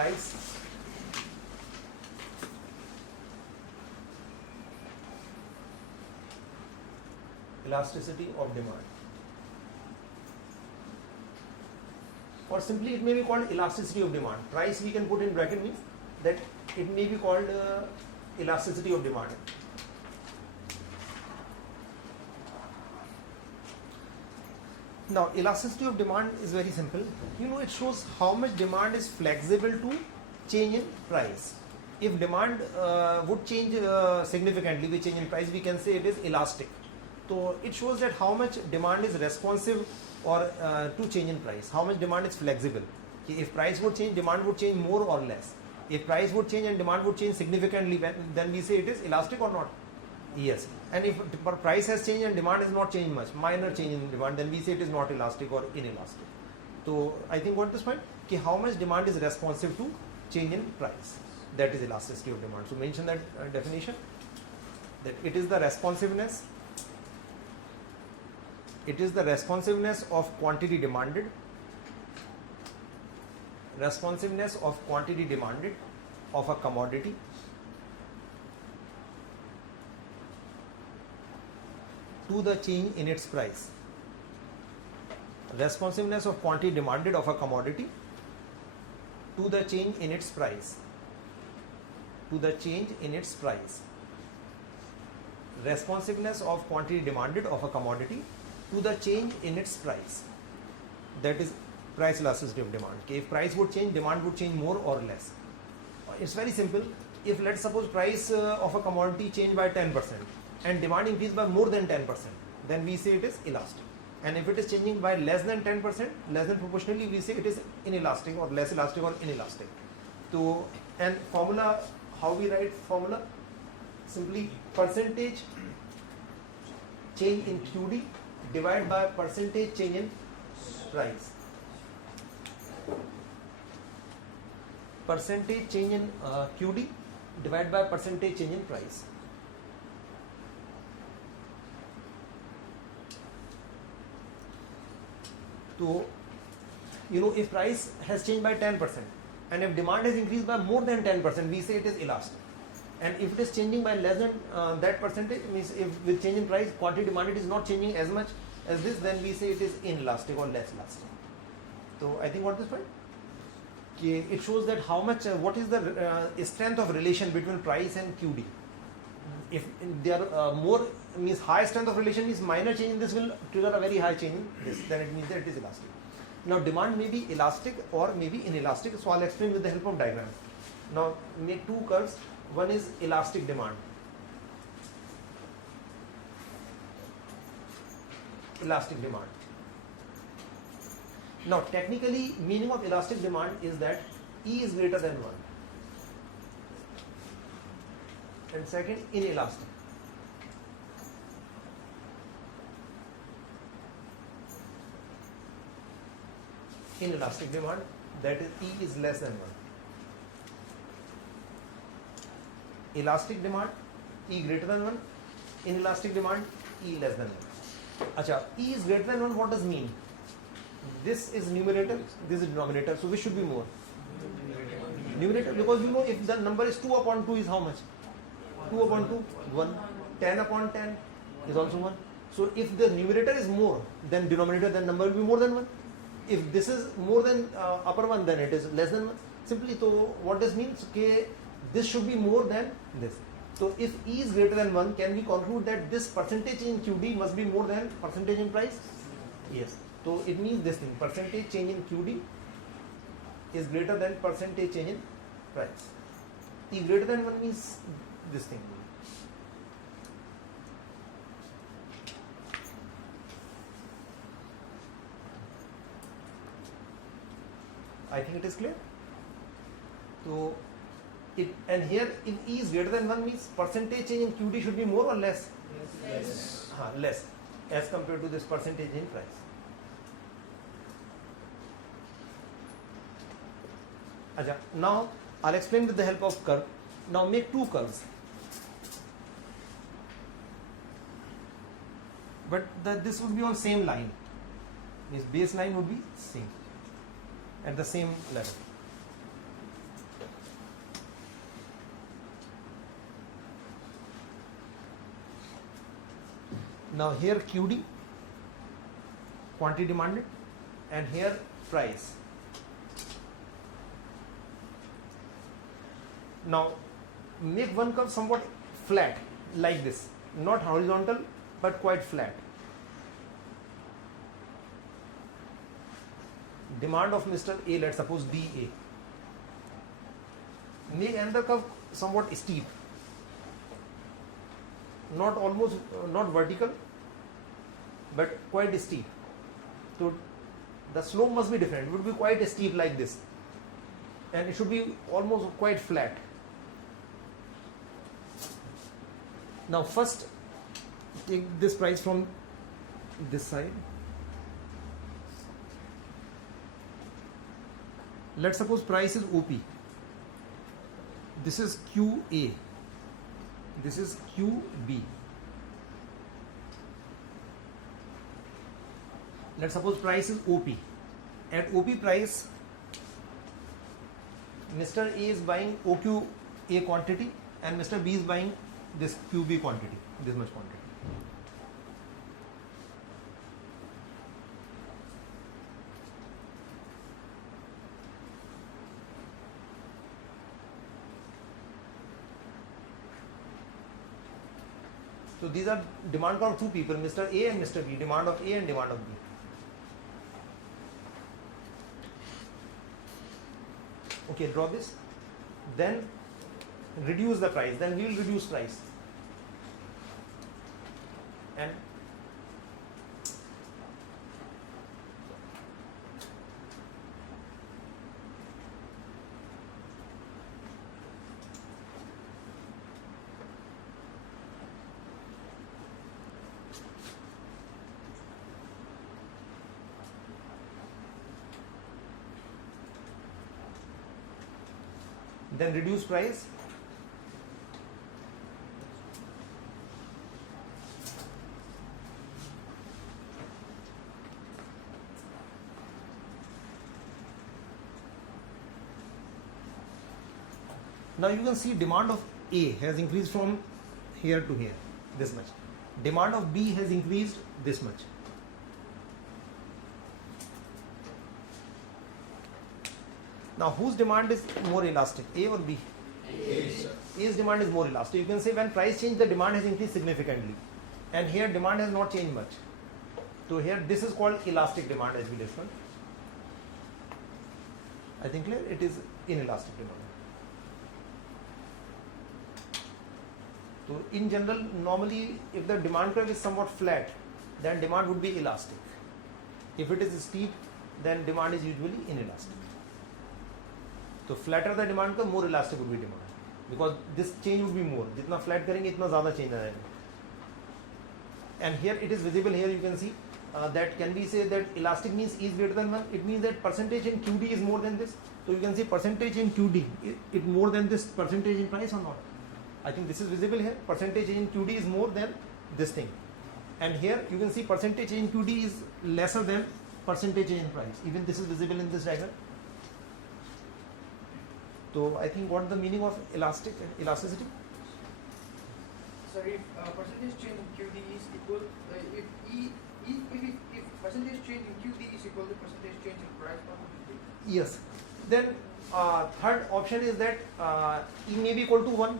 price elasticity of demand, or simply it may be called elasticity of demand. Price we can put in bracket means that it may be called elasticity of demand. Now elasticity of demand is very simple. It shows how much demand is flexible to change in price. If demand would change significantly with change in price, we can say it is elastic. So it shows that how much demand is responsive or to change in price, how much demand is flexible. If price would change, demand would change more or less. If price would change and demand would change significantly, then we say it is elastic or not? Yes. And if price has changed and demand is not changed much, minor change in demand, then we say it is not elastic or inelastic. So I think what this point, how much demand is responsive to change in price, that is elasticity of demand. So mention that definition, that it is the responsiveness of quantity demanded of a commodity to the change in its price. Responsiveness of quantity demanded of a commodity to the change in its price. Responsiveness of quantity demanded of a commodity to the change in its price. That is price elasticity of demand. If price would change, demand would change more or less. It's very simple. If let's suppose price of a commodity change by 10% and demand increase by more than 10%, then we say it is elastic. And if it is changing by less than 10%, less than proportionally, we say it is inelastic or less elastic or inelastic. So, and formula, how we write formula? Simply percentage change in QD divided by percentage change in price. Percentage change in QD divided by percentage change in price. So, if price has changed by 10% and if demand has increased by more than 10%, we say it is elastic. And if it is changing by less than that percentage, means if with change in price, quantity demanded is not changing as much as this, then we say it is inelastic or less elastic. So I think what this point? It shows that how much, what is the strength of relation between price and QD. If there are more, means high strength of relation means minor change in this will trigger a very high change in this, then it means that it is elastic. Now demand may be elastic or may be inelastic, so I'll explain with the help of diagram. Now make two curves. One is elastic demand. Elastic demand. Now technically meaning of elastic demand is that E is greater than 1. And second, inelastic. Inelastic demand, that is E is less than 1. Elastic demand, E greater than 1. Inelastic demand, E less than 1. Acha, E is greater than 1, what does mean? This is numerator, this is denominator, so which should be more? Numerator, because if the number is 2 upon 2 is how much? 2 upon 2, 1. 10 upon 10 is also 1. So if the numerator is more than denominator, then number will be more than 1. If this is more than upper 1, then it is less than 1. Simply, so what this means? Okay, this should be more than this. So if E is greater than 1, can we conclude that this percentage in QD must be more than percentage in price? Yes. So it means this thing, percentage change in QD is greater than percentage change in price. E greater than 1 means this thing. I think it is clear. So, and here if E is greater than 1 means percentage change in QD should be more or less? Less. Less as compared to this percentage in price. Acha, now I'll explain with the help of curve. Now make two curves. But this would be on same line. This baseline would be same at the same level. Now here QD, quantity demanded, and here price. Now make one curve somewhat flat like this, not horizontal but quite flat. Demand of Mr. A, let's suppose DA. Make another curve somewhat steep, not vertical but quite steep. So the slope must be different. It would be quite steep like this, and it should be almost quite flat. Now first take this price from this side. Let's suppose price is OP. This is QA. This is QB. Let's suppose price is OP. At OP price, Mr. A is buying OQA quantity and Mr. B is buying this QB quantity, this much quantity. So these are demand curve of two people, Mr. A and Mr. B, demand of A and demand of B. Okay, draw this. Then reduce the price. Then we will reduce price. And then reduce price. Now you can see demand of A has increased from here to here, this much. Demand of B has increased this much. Now whose demand is more elastic, A or B? A's demand is more elastic. You can say when price change, the demand has increased significantly, and here demand has not changed much. So here this is called elastic demand as we discussed. I think clear? It is inelastic demand. So in general, normally if the demand curve is somewhat flat, then demand would be elastic. If it is steep, then demand is usually inelastic. So flatter the demand curve, more elastic would be demand, because this change would be more. जितना flat करेंगे इतना ज़्यादा change आएगा. And here it is visible. Here you can see that can we say that elastic means E is greater than 1? It means that percentage in QD is more than this. So you can see percentage in QD it more than this percentage in price or not? I think this is visible here. Percentage in QD is more than this thing. And here you can see percentage in QD is lesser than percentage in price. Even this is visible in this diagram. So I think what is the meaning of elasticity? So if percentage change in QD is equal, if percentage change in QD is equal to percentage change in price, what would it be? Yes. Then third option is that E may be equal to 1.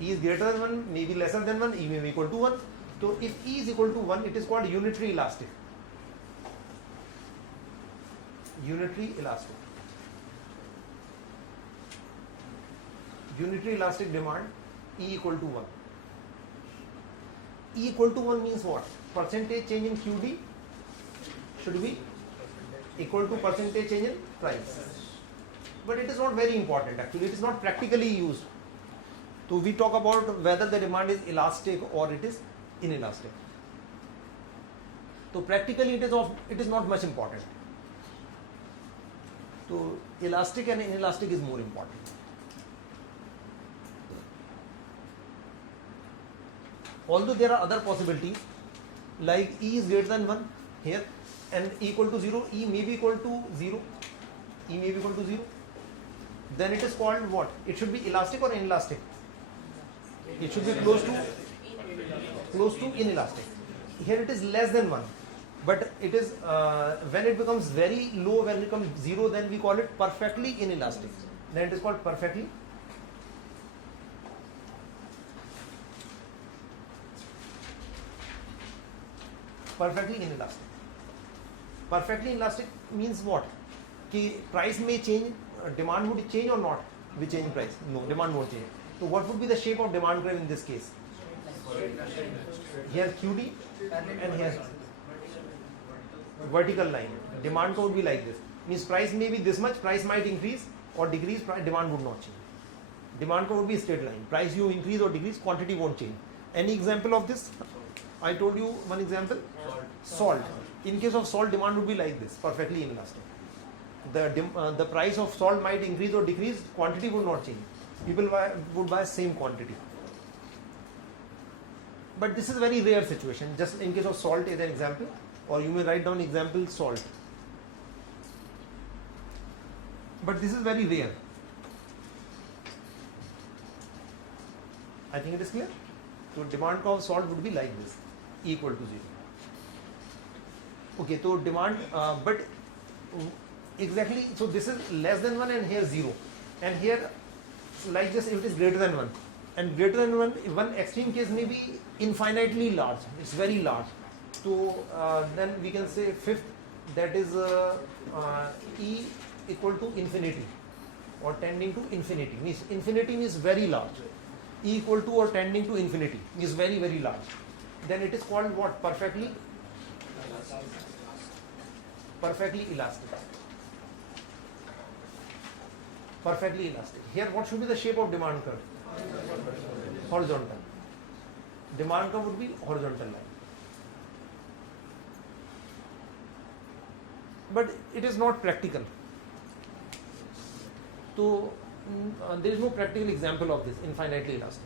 E is greater than 1, may be lesser than 1, E may be equal to 1. So if E is equal to 1, it is called unitary elastic. Unitary elastic. Unitary elastic demand, E equal to 1. E equal to 1 means what? Percentage change in QD should be equal to percentage change in price. But it is not very important actually, it is not practically used. So we talk about whether the demand is elastic or it is inelastic. So practically it is not much important. So elastic and inelastic is more important. Although there are other possibilities, like E is greater than 1 here and E equal to 0, E may be equal to 0, E may be equal to 0, then it is called what? It should be elastic or inelastic? It should be close to inelastic. here it is less than 1, but it is when it becomes very low, when it becomes 0, then we call it perfectly inelastic. Then it is called perfectly inelastic. Perfectly inelastic means what? Ki price may change, demand would change or not? We change price? No, demand won't change. So what would be the shape of demand curve in this case? Here QD and here vertical line. Demand curve would be like this. Means price may be this much, price might increase or decrease, demand would not change. Demand curve would be a straight line. Price you increase or decrease, quantity won't change. Any example of this? I told you one example. Salt. In case of salt, demand would be like this, perfectly inelastic. The price of salt might increase or decrease, quantity would not change. People would buy same quantity. But this is a very rare situation. Just in case of salt is an example, or you may write down example salt. But this is very rare. I think it is clear. So demand curve of salt would be like this, E equal to 0. Okay, so demand, but exactly, so this is less than 1 and here 0. And here, like this, if it is greater than 1. And greater than 1 extreme case may be infinitely large. It's very large. So then we can say fifth, that is E equal to infinity or tending to infinity. Means infinity means very large. E equal to or tending to infinity is very, very large. Then it is called what? Perfectly elastic. Perfectly elastic. Here what should be the shape of demand curve? Horizontal. Demand curve would be horizontal line. But it is not practical. So there is no practical example of this infinitely elastic.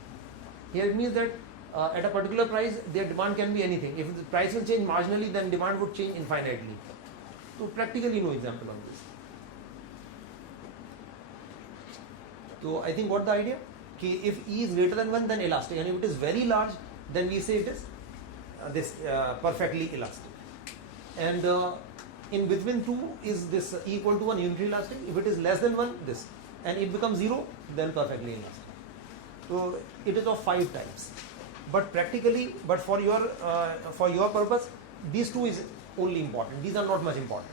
Here it means that at a particular price their demand can be anything. If the price will change marginally, then demand would change infinitely. So practically no example of this. So I think what the idea? Ki if E is greater than 1, then elastic, and if it is very large, then we say it is perfectly elastic. And in between 2 is this E equal to 1 unitary elastic. If it is less than 1, this, and it becomes 0, then perfectly elastic. So it is of 5 types. But practically, but for your purpose, these 2 is only important. These are not much important.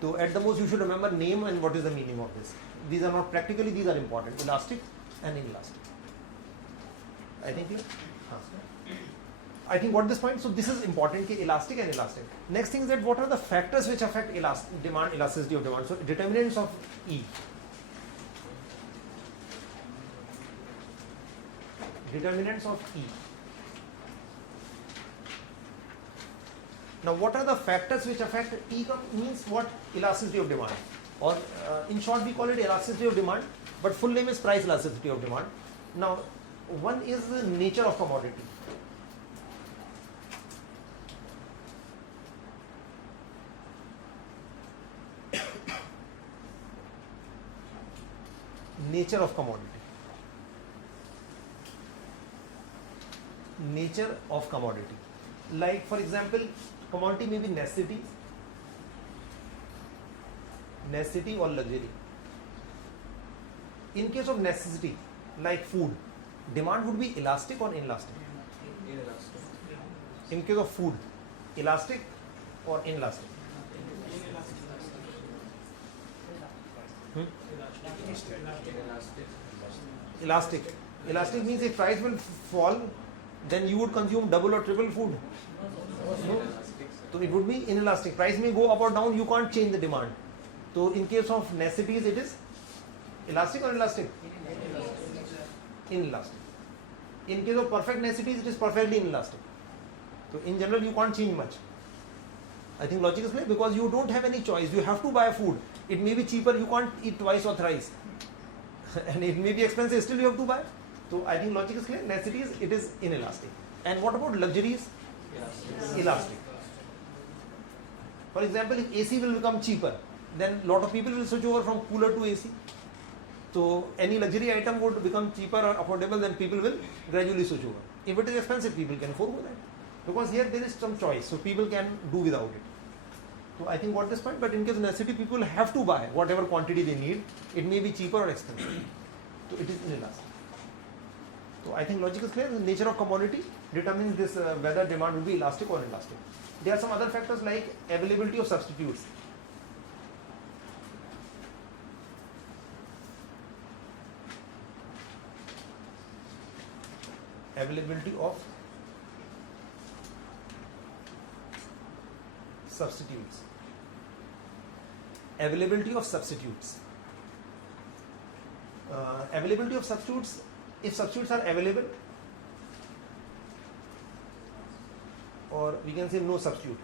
So at the most you should remember name and what is the meaning of this. These are not practically, these are important. Elastic and inelastic. I think clear? I think what this point, so this is important, ki elastic and elastic. Next thing is that what are the factors which affect demand, elasticity of demand. So determinants of E. Determinants of E. Now what are the factors which affect E means what? Elasticity of demand. Or in short we call it elasticity of demand, but full name is price elasticity of demand. Now one is the nature of commodity. Nature of commodity. Nature of commodity. Like for example, commodity may be necessity or luxury. In case of necessity, like food, demand would be elastic or inelastic? Inelastic. In case of food, elastic or inelastic? Elastic. Elastic means if price will fall, then you would consume double or triple food. No? So it would be inelastic. Price may go up or down, you can't change the demand. So in case of necessities, it is elastic or inelastic? Inelastic. In case of perfect necessities, it is perfectly inelastic. So in general, you can't change much. I think logic is clear because you don't have any choice. You have to buy food. It may be cheaper, you can't eat twice or thrice. And it may be expensive, still you have to buy. So I think logic is clear. Necessities, it is inelastic. And what about luxuries? Elastic. For example, if AC will become cheaper, then lot of people will switch over from cooler to AC. So any luxury item would become cheaper or affordable, then people will gradually switch over. If it is expensive, people can forego that. because here there is some choice, so people can do without it. So I think got this point. But in case of necessity, people have to buy whatever quantity they need. It may be cheaper or expensive. So it is inelastic. So I think logic is clear. The nature of commodity determines this whether demand will be elastic or inelastic. There are some other factors like availability of substitutes. Availability of substitutes. Availability of substitutes. Availability of substitutes. If substitutes are available, or we can say no substitute.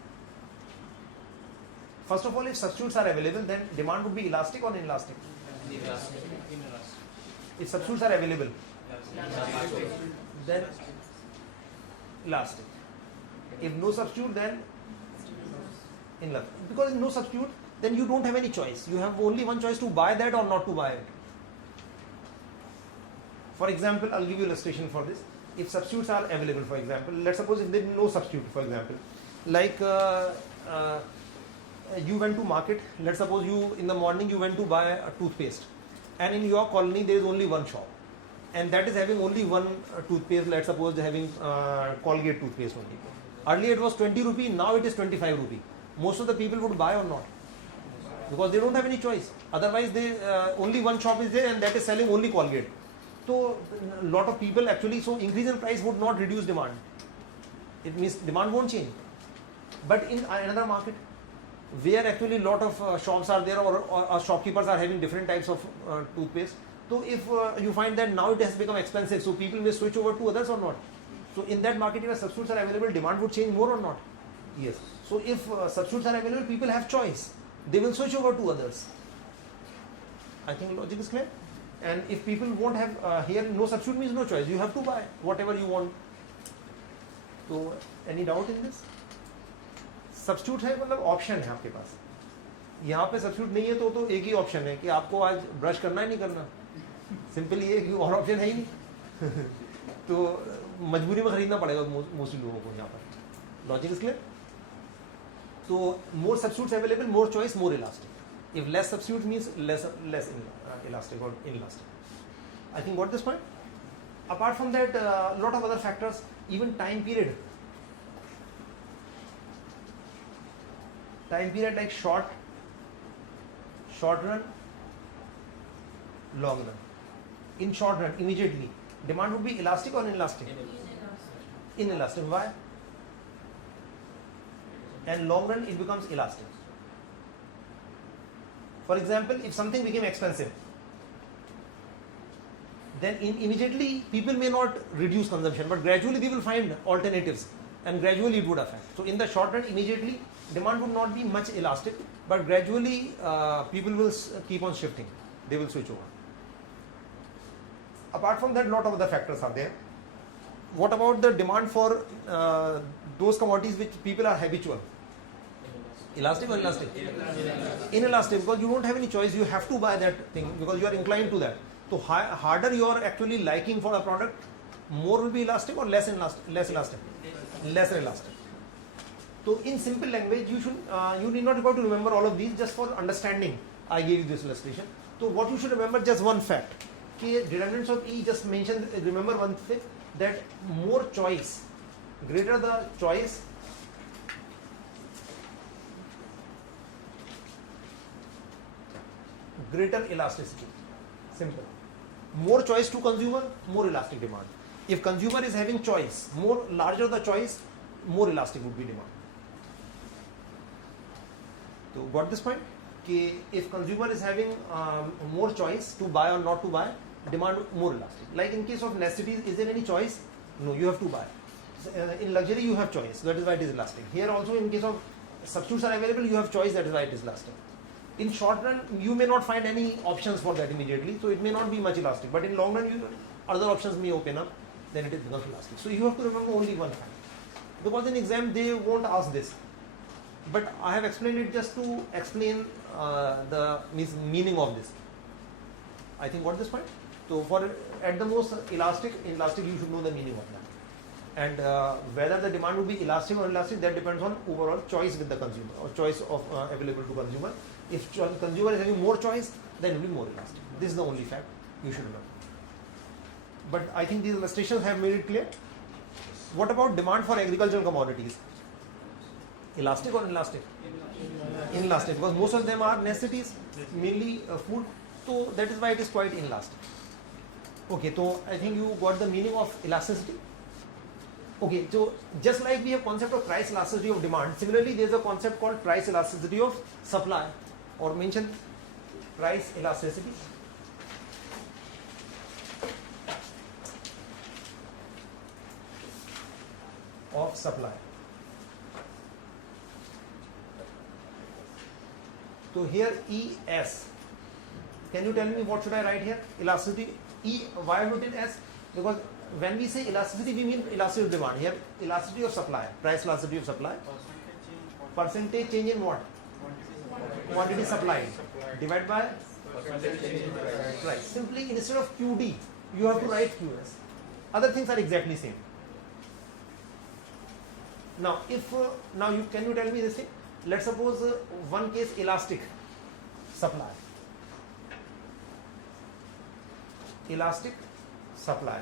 First of all, if substitutes are available, then demand would be elastic or inelastic? Inelastic. If substitutes are available, then elastic. If no substitute, then inelastic. Because in no substitute, then you don't have any choice. You have only one choice, to buy that or not to buy it. For example, I'll give you illustration for this. If substitutes are available, for example, let's suppose if there is no substitute, for example, like you went to market. Let's suppose you in the morning you went to buy a toothpaste, and in your colony there is only one shop, and that is having only one toothpaste. Let's suppose having Colgate toothpaste only. Earlier it was 20 rupee, now it is 25 rupee. Most of the people would buy or not, because they don't have any choice. Otherwise, they only one shop is there, and that is selling only Colgate. So a lot of people actually, so increase in price would not reduce demand. It means demand won't change. But in another market, where actually lot of shops are there, or shopkeepers are having different types of toothpaste. So if you find that now it has become expensive, so people may switch over to others or not. So in that market, if substitutes are available, demand would change more or not? Yes. So if substitutes are available, people have choice. They will switch over to others. I think logic is clear. And if people won't have, here no substitute means no choice. You have to buy whatever you want. So any doubt in this? Substitute है मतलब option है आपके पास. यहाँ पे substitute नहीं है तो एक ही ऑप्शन है कि आपको आज ब्रश करना है नहीं करना. सिंपली ये और ऑप्शन है ही नहीं. तो मजबूरी में खरीदना पड़ेगा मोस्टली लोगों को यहाँ पर. Logic is clear. तो more substitutes available, more choice, more elastic. If less substitute means less elastic or inelastic. I think got this point. Apart from that, lot of other factors, even time period. Time period like short run, long run. In short run, immediately, demand would be elastic or inelastic? Inelastic. Why? And long run, it becomes elastic. For example, if something became expensive, then immediately people may not reduce consumption, but gradually they will find alternatives, and gradually it would affect. So in the short run, immediately demand would not be much elastic, but gradually people will keep on shifting. They will switch over. Apart from that, lot of other factors are there. What about the demand for those commodities which people are habitual? Elastic or inelastic? Inelastic, because you don't have any choice. You have to buy that thing because you are inclined to that. So harder you are actually liking for a product, more will be elastic or less elastic? Less elastic. Less elastic. So in simple language, you need not require to remember all of these. Just for understanding, I gave you this illustration. So what you should remember, just one fact. Determinants of E just mentioned. Remember one thing, that more choice, greater the choice, greater elasticity. Simple. More choice to consumer, more elastic demand. If consumer is having choice, larger the choice, more elastic would be demand. So got this point? If consumer is having more choice to buy or not to buy, demand more elastic. Like in case of necessities, is there any choice? No, you have to buy. In luxury, you have choice. That is why it is elastic. Here also, in case of substitutes are available, you have choice. That is why it is elastic. In short run, you may not find any options for that immediately, so it may not be much elastic. But in long run, other options may open up, then it becomes elastic. So you have to remember only one fact. Because in exam, they won't ask this. But I have explained it just to explain the meaning of this. I think got this point? So for at the most elastic, you should know the meaning of that. and whether the demand would be elastic or inelastic, that depends on overall choice with the consumer or choice of available to consumer. If consumer is having more choice, then it will be more elastic. This is the only fact you should know. But I think these illustrations have made it clear. What about demand for agricultural commodities? Elastic or inelastic? Inelastic, because most of them are necessities, mainly food. So that is why it is quite inelastic. Okay, so I think you got the meaning of elasticity. Okay, so just like we have concept of price elasticity of demand, similarly there is a concept called price elasticity of supply, or mention price elasticity of supply. So here ES, can you tell me what should I write here? Elasticity, E, why I wrote in S? Because when we say elasticity, we mean elasticity of demand. Here, elasticity of supply, price elasticity of supply. Percentage change in what? Quantity supplied. Divided by price. Simply instead of QD, you have to write QS. Other things are exactly same. Now, if can you tell me this thing? Let's suppose one case elastic supply. Elastic supply.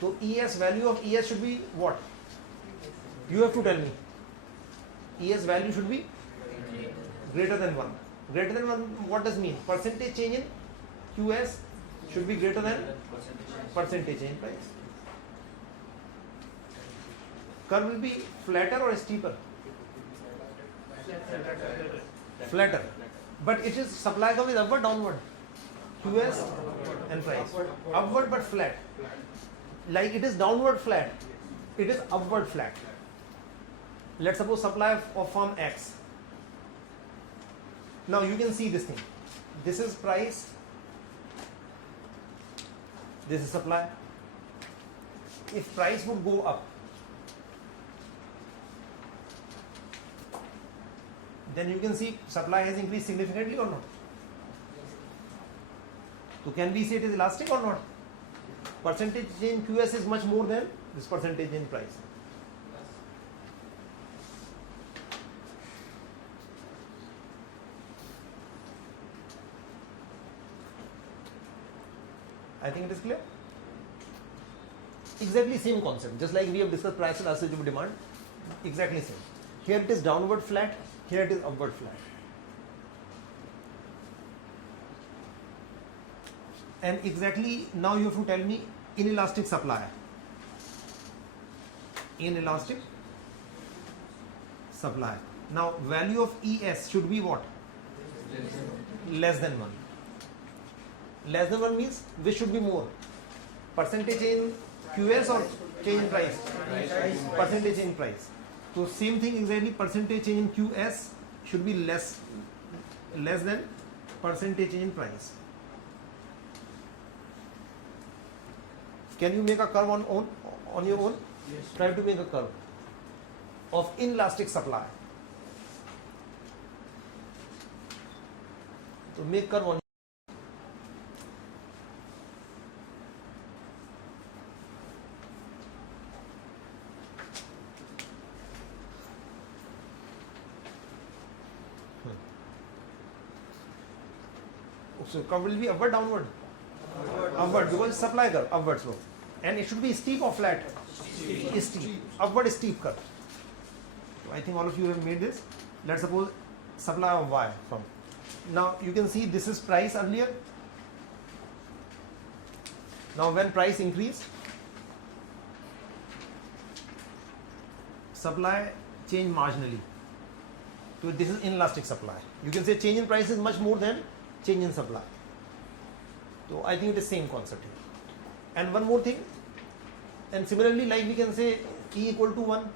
So ES, value of ES should be what? You have to tell me. ES value should be greater than 1. Greater than 1, what does mean? Percentage change in QS should be greater than percentage change in price. Curve will be flatter or steeper? Flatter. But it is supply curve is upward, downward. QS and price. Upward but flat. Like it is downward flat, it is upward flat. Let's suppose supply of firm X. Now you can see this thing. This is price. This is supply. If price would go up, then you can see supply has increased significantly or not. So can we say it is elastic or not? Percentage in QS is much more than this percentage in price. I think it is clear. Exactly same concept, just like we have discussed price elasticity of demand. Exactly same. Here it is downward flat, here it is upward flat. And exactly now you have to tell me inelastic supply. Inelastic supply. Now value of ES should be what? Less than 1. Less than 1 means which should be more? Percentage in QS or change in price? Percentage in price. So same thing exactly, percentage change in QS should be less than percentage change in price. Can you make a curve on your own? Yes. Try to make a curve of inelastic supply. So make curve on. So curve will be upward, downward? Upward, because it's supply curve, upward slope. And it should be steep or flat? Steep. Upward steep curve. So I think all of you have made this. Let's suppose supply of Y from. Now you can see this is price earlier. Now when price increase, supply change marginally. So this is inelastic supply. You can say change in price is much more than change in supply. So I think it is same concept here. And one more thing, and similarly like we can say E equal to 1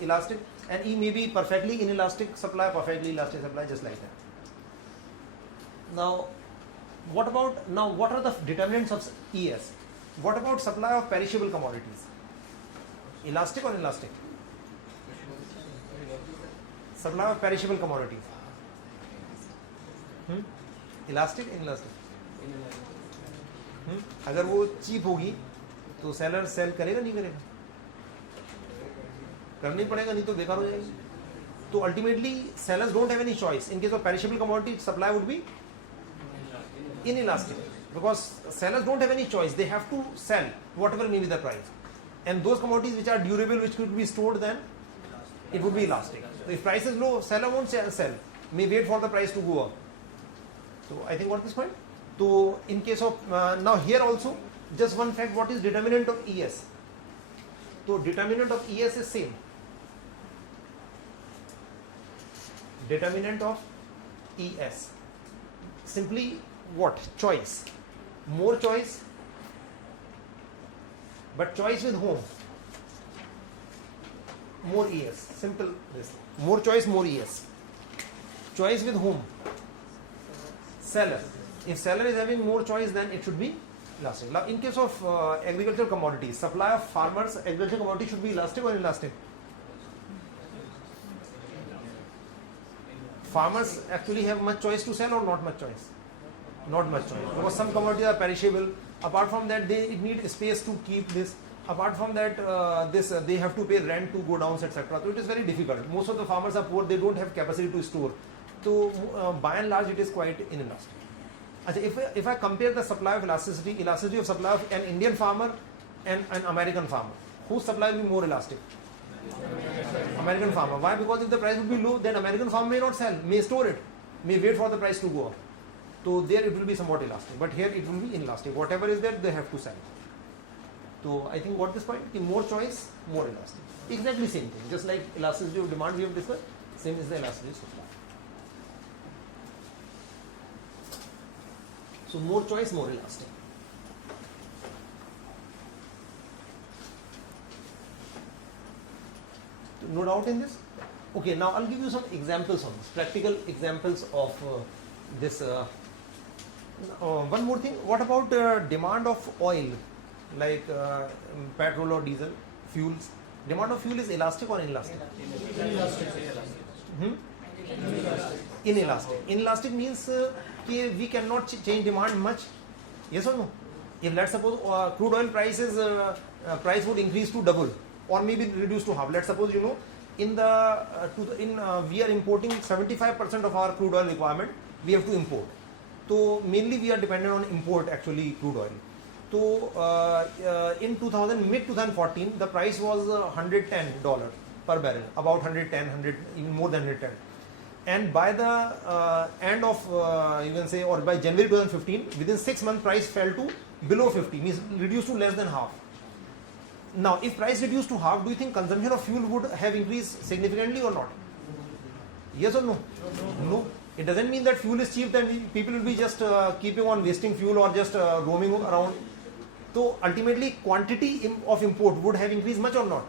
elastic, and E may be perfectly inelastic supply, perfectly elastic supply, just like that. Now what are the determinants of ES? What about supply of perishable commodities? Elastic or inelastic? Supply of perishable commodities. Elastic, inelastic? अगर वो cheap होगी तो seller sell करेगा नहीं करेगा? करना ही पड़ेगा, नहीं तो बेकार हो जाएगी. तो ultimately sellers don't have any choice. In case of perishable commodity, supply would be inelastic because sellers don't have any choice. They have to sell whatever may be the price. And those commodities which are durable, which could be stored, then it would be elastic. So if price is low, seller won't sell. May wait for the price to go up. So I think what this point. So in case of now here also, just one fact: what is determinant of ES? So determinant of ES is same. Determinant of ES. Simply what? Choice. More choice. But choice with whom? More ES. Simple this. More choice, more ES. Choice with whom? Seller. If seller is having more choice, then it should be elastic. Now, in case of agricultural commodities, supply of farmers, agricultural commodity should be elastic or inelastic? Farmers actually have much choice to sell or not much choice? Not much choice, because some commodities are perishable. Apart from that, they need space to keep this. Apart from that, they have to pay rent to go down, etc. So it is very difficult. Most of the farmers are poor; they don't have capacity to store. So by and large, it is quite inelastic. If I compare the supply of elasticity of supply of an Indian farmer and an American farmer, whose supply will be more elastic? American farmer. Why? Because if the price will be low, then American farmer may not sell, may store it, may wait for the price to go up. So there it will be somewhat elastic, but here it will be inelastic. Whatever is there, they have to sell. So I think what this point, more choice, more elastic. Exactly same thing. Just like elasticity of demand we have discussed, same is the elasticity of supply. So more choice, more elastic. No doubt in this? Okay, now I'll give you some examples on this, practical examples of this. One more thing, what about demand of oil, like petrol or diesel, fuels? Demand of fuel is elastic or inelastic? Inelastic. Inelastic means we cannot change demand much. Yes or no? If let's suppose crude oil prices price would increase to double or maybe reduce to half. Let's suppose in we are importing 75% of our crude oil requirement. We have to import. So mainly we are dependent on import actually crude oil. So in mid 2014 the price was $110 per barrel, about 110, even more than 110. And by the end of you can say, or by January 2015, within 6 months price fell to below 50, means reduced to less than half. Now if price reduced to half, do you think consumption of fuel would have increased significantly or not? Yes or no? No. It doesn't mean that fuel is cheap, then people will be just keeping on wasting fuel or just roaming around. So ultimately quantity of import would have increased much or not?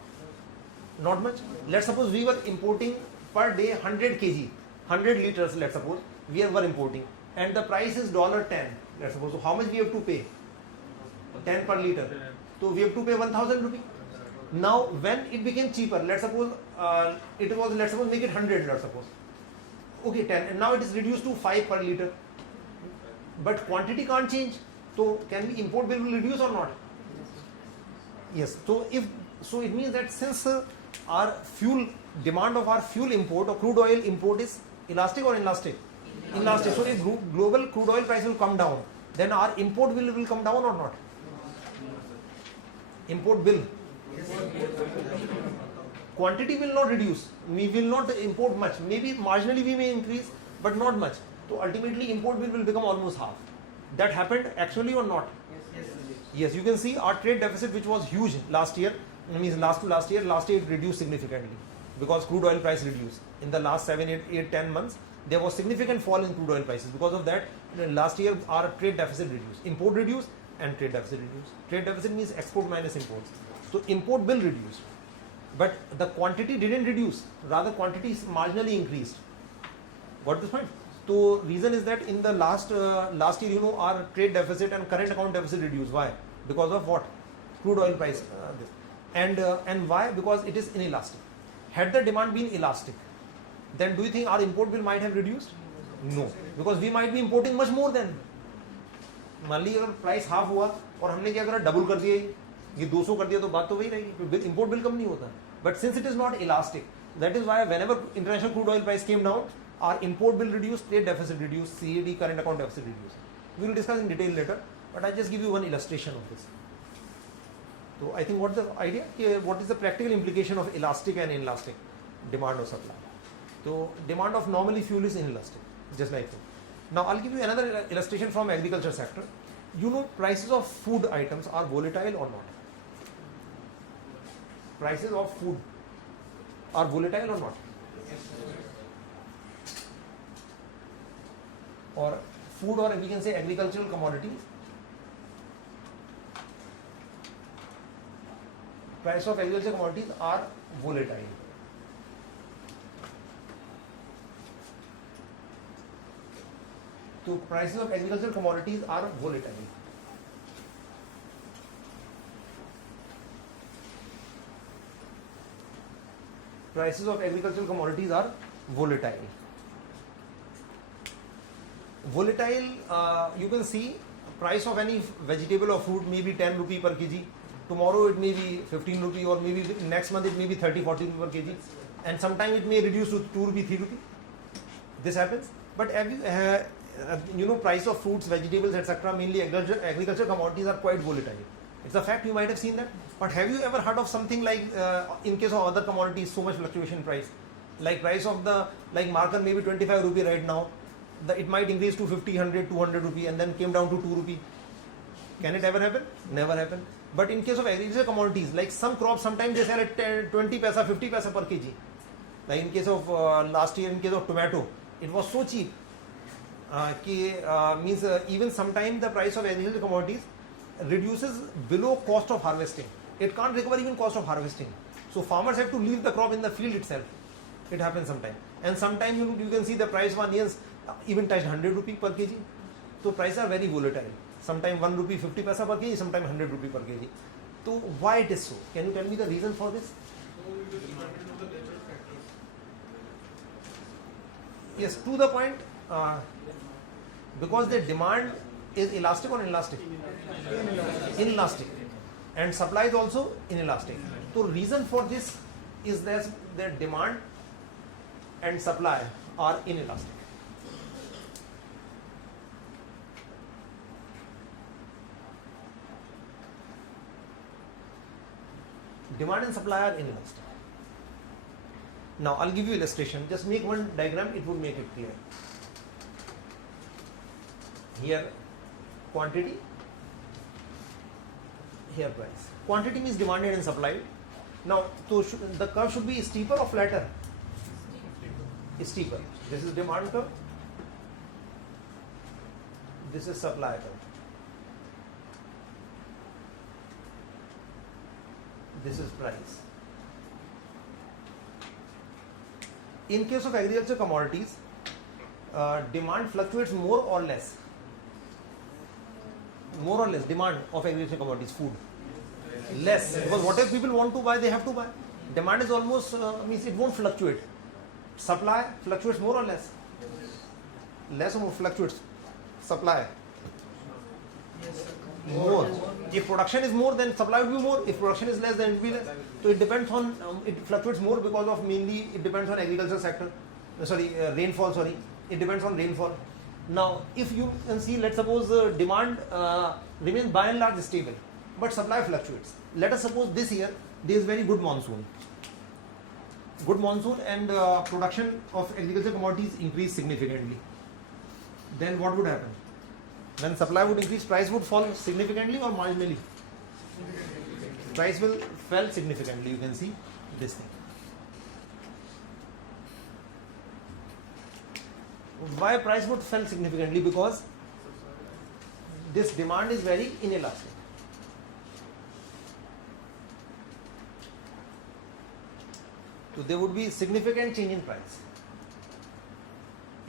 Not much. Let's suppose we were importing per day 100 kg, 100 liters, let's suppose we were importing, and the price is $10, let's suppose. So how much we have to pay? 10 per liter. So we have to pay 1,000 rupees. Now when it became cheaper, let's suppose it was, let's suppose make it 100, let's suppose. Okay, 10, and now it is reduced to 5 per liter. But quantity can't change. So can the import bill will reduce or not? Yes. So it means that since our fuel demand of our fuel import or crude oil import is elastic or inelastic? Inelastic. So if global crude oil price will come down, then our import bill will come down or not? Import bill. Quantity will not reduce. We will not import much. Maybe marginally we may increase, but not much. So ultimately import bill will become almost half. That happened actually or not? Yes, you can see our trade deficit, which was huge last year, means last year it reduced significantly because crude oil price reduced. In the last 7, 8, 10 months, there was significant fall in crude oil prices. Because of that, last year our trade deficit reduced. Import reduced and trade deficit reduced. Trade deficit means export minus imports. So import bill reduced. But the quantity didn't reduce, rather quantity marginally increased. Got this point? So reason is that in the last year, our trade deficit and current account deficit reduced. Why? Because of what? Crude oil price. And why? Because it is inelastic. Had the demand been elastic, then do you think our import bill might have reduced? No, because we might be importing much more than. मान ली अगर price half हुआ और हमने क्या करा, double कर दिया, ये 200 कर दिया, तो बात तो वही रहेगी, इम्पोर्ट बिल कम नहीं होता. But since it is not elastic, that is why whenever international crude oil price came down, our import bill reduced, trade deficit reduced, CAD current account deficit reduced. We will discuss in detail later, but I just give you one illustration of this. So I think what the idea, what is the practical implication of elastic and inelastic demand or supply? So demand of normally fuel is inelastic, just like food. Now I'll give you another illustration from agriculture sector. You know, prices of food items are volatile or not? Prices of food are volatile or not? Or food, or we can say agricultural commodities. Price of agricultural commodities are volatile. So prices of agricultural commodities are volatile. Prices of agricultural commodities are volatile. Volatile, you can see price of any vegetable or fruit may be 10 rupee per kg. Tomorrow it may be 15 rupee, or maybe next month it may be 30, 40 rupee per kg. And sometimes it may reduce to 2 rupee, 3 rupee. This happens. But you know, price of fruits, vegetables, etc., mainly agricultural commodities are quite volatile. It's a fact, you might have seen that. But have you ever heard of something like, in case of other commodities, so much fluctuation in price? Like price of the, like marker may be 25 rupee right now. It might increase to 50, 100, 200 rupee and then came down to 2 rupee. Can it ever happen? Never happen. But in case of agricultural commodities, like some crops, sometimes they sell at 20 paisa, 50 paisa per kg. Like in case of last year, in case of tomato, it was so cheap. Means even sometimes the price of agricultural commodities reduces below cost of harvesting. It can't recover even cost of harvesting. So farmers have to leave the crop in the field itself. It happens sometimes. And sometimes you can see the price one years even touched 100 rupee per kg. So prices are very volatile. Sometimes 1 rupee 50 paisa per kg, sometimes 100 rupee per kg. So why it is so? Can you tell me the reason for this? Yes, to the point, because the demand is elastic or inelastic? Inelastic. And supply is also inelastic. So reason for this is that the demand and supply are inelastic. Demand and supply are inelastic. Now I'll give you illustration. Just make one diagram, it would make it clear. Here quantity, here price. Quantity means demanded and supplied. Now so the curve should be steeper or flatter? Steeper. This is demand curve. This is supply curve. This is price. In case of agricultural commodities, demand fluctuates more or less. More or less demand of agricultural commodities, food. Less, because whatever people want to buy, they have to buy. Demand is almost, means it won't fluctuate. Supply fluctuates more or less. Less or more fluctuates. Supply. More. If production is more, then supply will be more. If production is less, then it will be less. So it depends on, it fluctuates more because of mainly, it depends on agricultural sector. Rainfall, It depends on rainfall. Now, if you can see, let's suppose demand remains by and large stable, but supply fluctuates. Let us suppose this year, there is very good monsoon. Good monsoon and production of agricultural commodities increase significantly. Then what would happen? When supply would increase, price would fall significantly or marginally? Price will fall significantly. You can see this thing. Why price would fall significantly? Because this demand is very inelastic. So there would be significant change in price.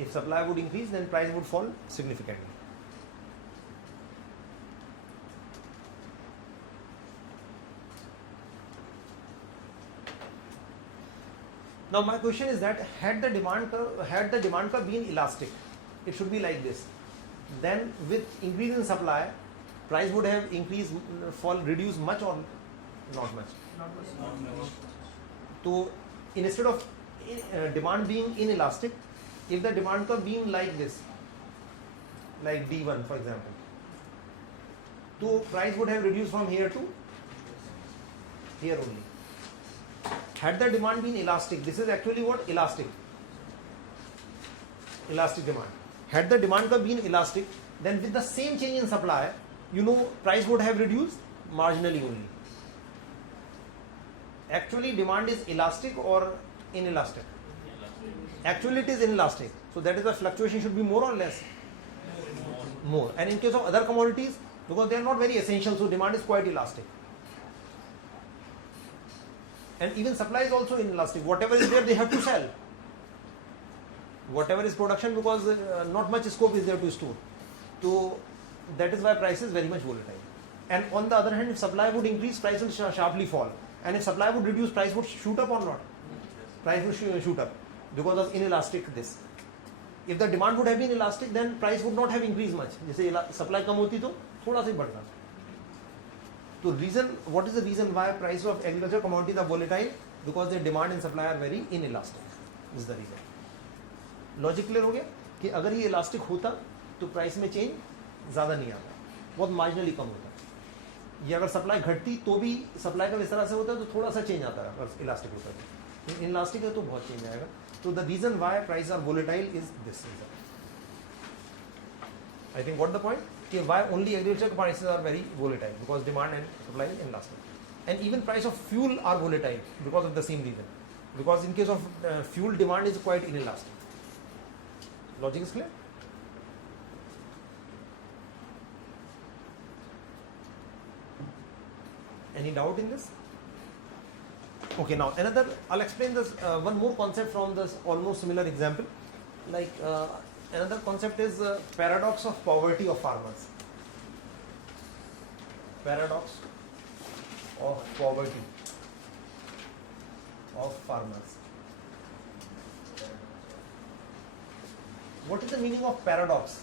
If supply would increase, then price would fall significantly. Now my question is that had the demand curve been elastic, it should be like this. Then with increase in supply, price would have increased, reduced much or not much? Not much. तो instead of demand being inelastic, if the demand curve being like this, like D1 for example, so price would have reduced from here to here only. Had the demand been elastic, this is actually what? Elastic demand. Had the demand curve been elastic, then with the same change in supply, price would have reduced marginally only. Actually demand is elastic or inelastic? Actually it is inelastic. So that is why fluctuation should be more or less? More. And in case of other commodities, because they are not very essential, so demand is quite elastic. And even supply is also inelastic. Whatever is there, they have to sell. Whatever is production, because not much scope is there to store. So that is why price is very much volatile. And on the other hand, if supply would increase, price will sharply fall. And if supply would reduce, price would shoot up or not? Price would shoot up because of inelastic this. If the demand would have been elastic, then price would not have increased much. जैसे supply कम होती तो थोड़ा सा बढ़ता. So what is the reason why price of agricultural commodities are volatile? Because their demand and supply are very inelastic. This is the reason. Logic clear हो गया कि अगर ये elastic होता तो price में change ज़्यादा नहीं आता, बहुत marginally कम होता. ये अगर सप्लाई घटती तो भी सप्लाई का इस तरह से होता है तो थोड़ा सा चेंज आता है अगर इलास्टिक होता है. इनलास्टिक है तो बहुत चेंज आएगा. तो the reason why price are volatile is this reason. I think what the point कि why only agriculture prices are very volatile because demand and supply is inelastic. And even price of fuel are volatile because of the same reason, because in case of fuel demand is quite inelastic. Logic is clear? Any doubt in this? Okay, now I'll explain this one more concept from this almost similar example. Like another concept is paradox of poverty of farmers. Paradox of poverty of farmers. What is the meaning of paradox?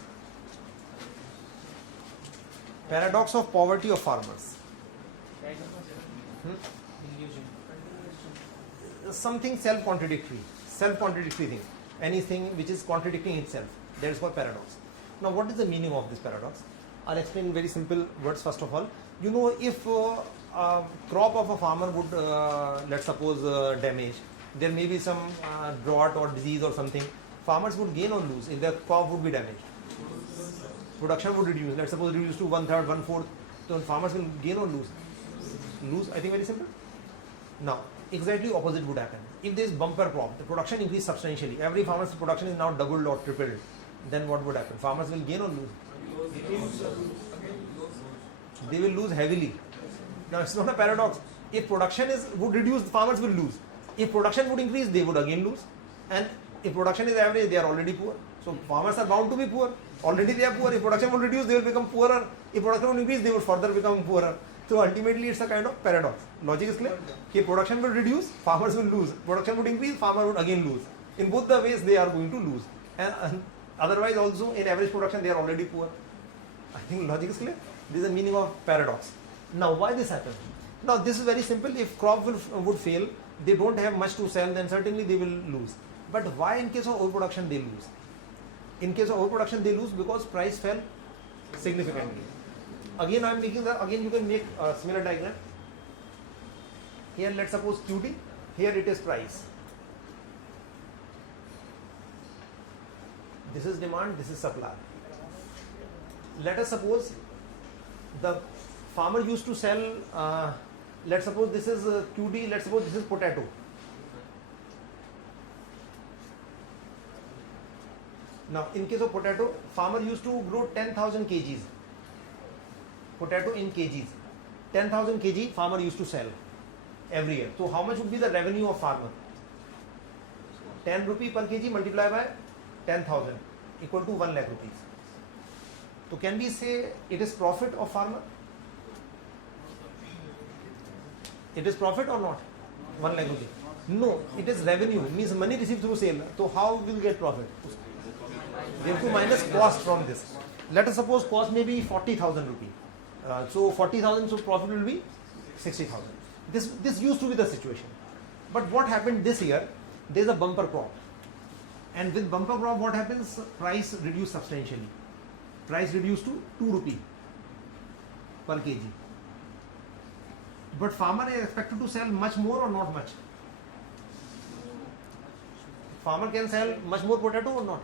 Paradox of poverty of farmers. Something self-contradictory thing, anything which is contradicting itself, that is called paradox. Now what is the meaning of this paradox? I'll explain in very simple words. First of all, if a crop of a farmer would let's suppose damage, there may be some drought or disease or something, farmers would gain or lose if their crop would be damaged? Production would reduce, let's suppose reduce to 1/3, 1/4, so farmers will gain or lose? Lose. I think very simple. Now exactly opposite would happen. If there is bumper crop, the production increased substantially, every farmer's production is now doubled or tripled, then what would happen? Farmers will gain or lose? They will lose heavily. Now it's not a paradox. If production would reduce, farmers will lose. If production would increase, they would again lose. And if production is average, they are already poor. So farmers are bound to be poor. Already they are poor. If production will reduce, they will become poorer. If production will increase, they will further become poorer. So ultimately it's a kind of paradox. Logic is clear? If production will reduce, farmers will lose. Production would increase, farmer would again lose. In both the ways they are going to lose. And otherwise also in average production they are already poor. I think logic is clear? This is the meaning of paradox. Now why this happens? Now this is very simple. If crop would fail, they don't have much to sell, then certainly they will lose. But why in case of overproduction they lose? In case of overproduction they lose because price fell significantly. Again I am making again you can make a similar diagram. Here let's suppose QT, here it is price. This is demand, this is supply. Let us suppose the farmer used to sell, let's suppose this is QT, let's suppose this is potato. Now in case of potato, farmer used to grow 10,000 kgs. Potato in kgs. 10,000 kg farmer used to sell every year. So how much would be the revenue of farmer? 10 rupee per kg multiplied by 10,000 equal to 1 lakh rupees. So can we say it is profit of farmer? It is profit or not? 1 lakh rupees. No, it is revenue, means money received through sale. So how will get profit? We have to minus cost from this. Let us suppose cost may be 40,000 rupees. So 40,000, so profit will be 60,000. This used to be the situation. But what happened this year? There's a bumper crop. And with bumper crop, what happens? Price reduced substantially. Price reduced to 2 rupee per kg. But farmer is expected to sell much more or not much? Farmer can sell much more potato or not?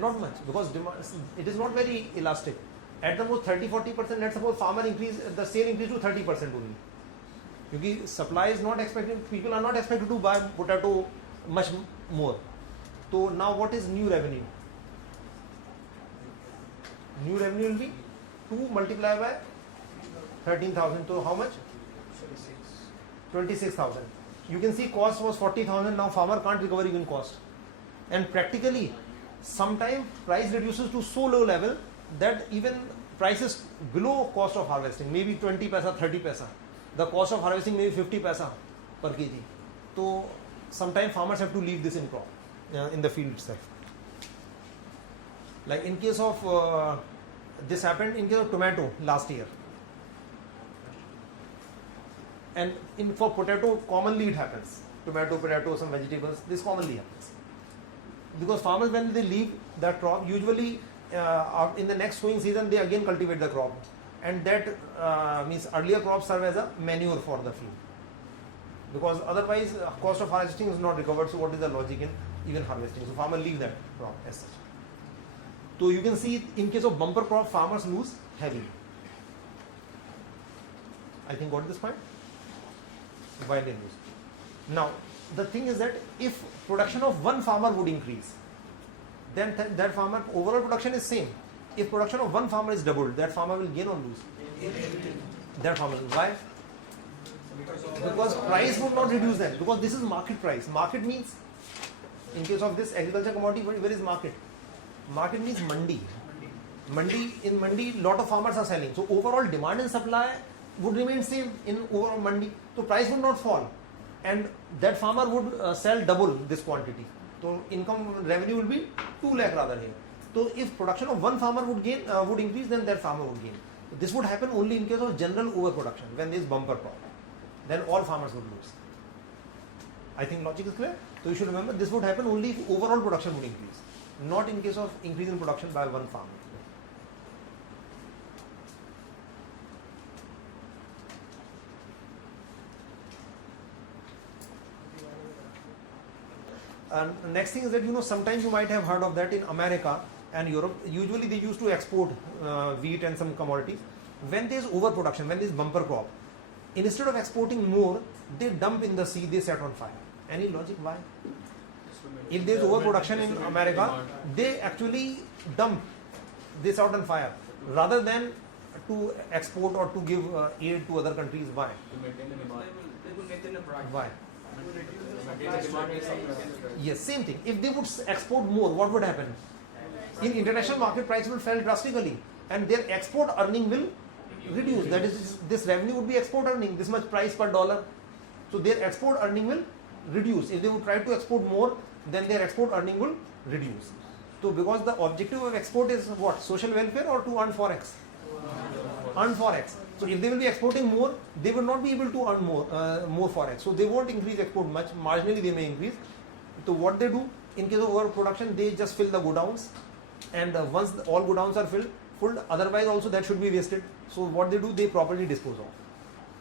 Not much, because demand, it is not very elastic. At the most 30-40%, let's suppose farmer increase, the sale increase to 30% only. Because supply is not expected, people are not expected to buy potato much more. So now what is new revenue? New revenue will be 2 multiplied by 13,000. So how much? 26,000. You can see cost was 40,000. Now farmer can't recover even cost. And practically, sometimes price reduces to so low level that even prices below cost of harvesting, maybe 20 paisa, 30 paisa. The cost of harvesting may be 50 paisa per kg. So sometimes farmers have to leave this in crop, in the field itself. Like in case of this happened in case of tomato last year. And for potato, commonly it happens. Tomato, potato, some vegetables, this commonly happens. Because farmers, when they leave that crop, usually in the next sowing season, they again cultivate the crop. And that means earlier crops serve as a manure for the field. Because otherwise, cost of harvesting is not recovered. So what is the logic in even harvesting? So farmer leave that crop as such. So you can see in case of bumper crop, farmers lose heavily. I think got this point? Why they lose? Now, the thing is that if production of one farmer would increase, then that farmer overall production is same. If production of one farmer is doubled, that farmer will gain or lose? That farmer will. Why? Because price would not reduce that. Because this is market price. Market means, in case of this agriculture commodity, where is market? Market means mandi. In mandi, lot of farmers are selling. So overall demand and supply would remain same in overall mandi. So price would not fall. And that farmer would sell double this quantity. So income revenue will be 2 lakh rather here. So if production of one farmer would increase, then that farmer would gain. This would happen only in case of general overproduction, when there is bumper crop. Then all farmers would lose. I think logic is clear. So you should remember, this would happen only if overall production would increase, not in case of increase in production by one farmer. And next thing is that, sometimes you might have heard of that in America and Europe. Usually they used to export wheat and some commodities. When there is overproduction, when there is bumper crop, instead of exporting more, they dump in the sea, they set on fire. Any logic why? If there is overproduction in America, they actually dump this out on fire rather than to export or to give aid to other countries. Why? To maintain the demand. They will maintain the price. Why? Demand is Yes, same thing. If they would export more, what would happen? In international market, price will fall drastically and their export earning will reduce. That is, this revenue would be export earning, this much price per dollar. So their export earning will reduce. If they would try to export more, then their export earning will reduce. So because the objective of export is what? Social welfare or to earn forex? Earn forex. So if they will be exporting more, they will not be able to earn more forex. So they won't increase export much. Marginally they may increase. So what they do, in case of overproduction, they just fill the godowns. And once all godowns are filled, otherwise also that should be wasted. So what they do, they properly dispose of.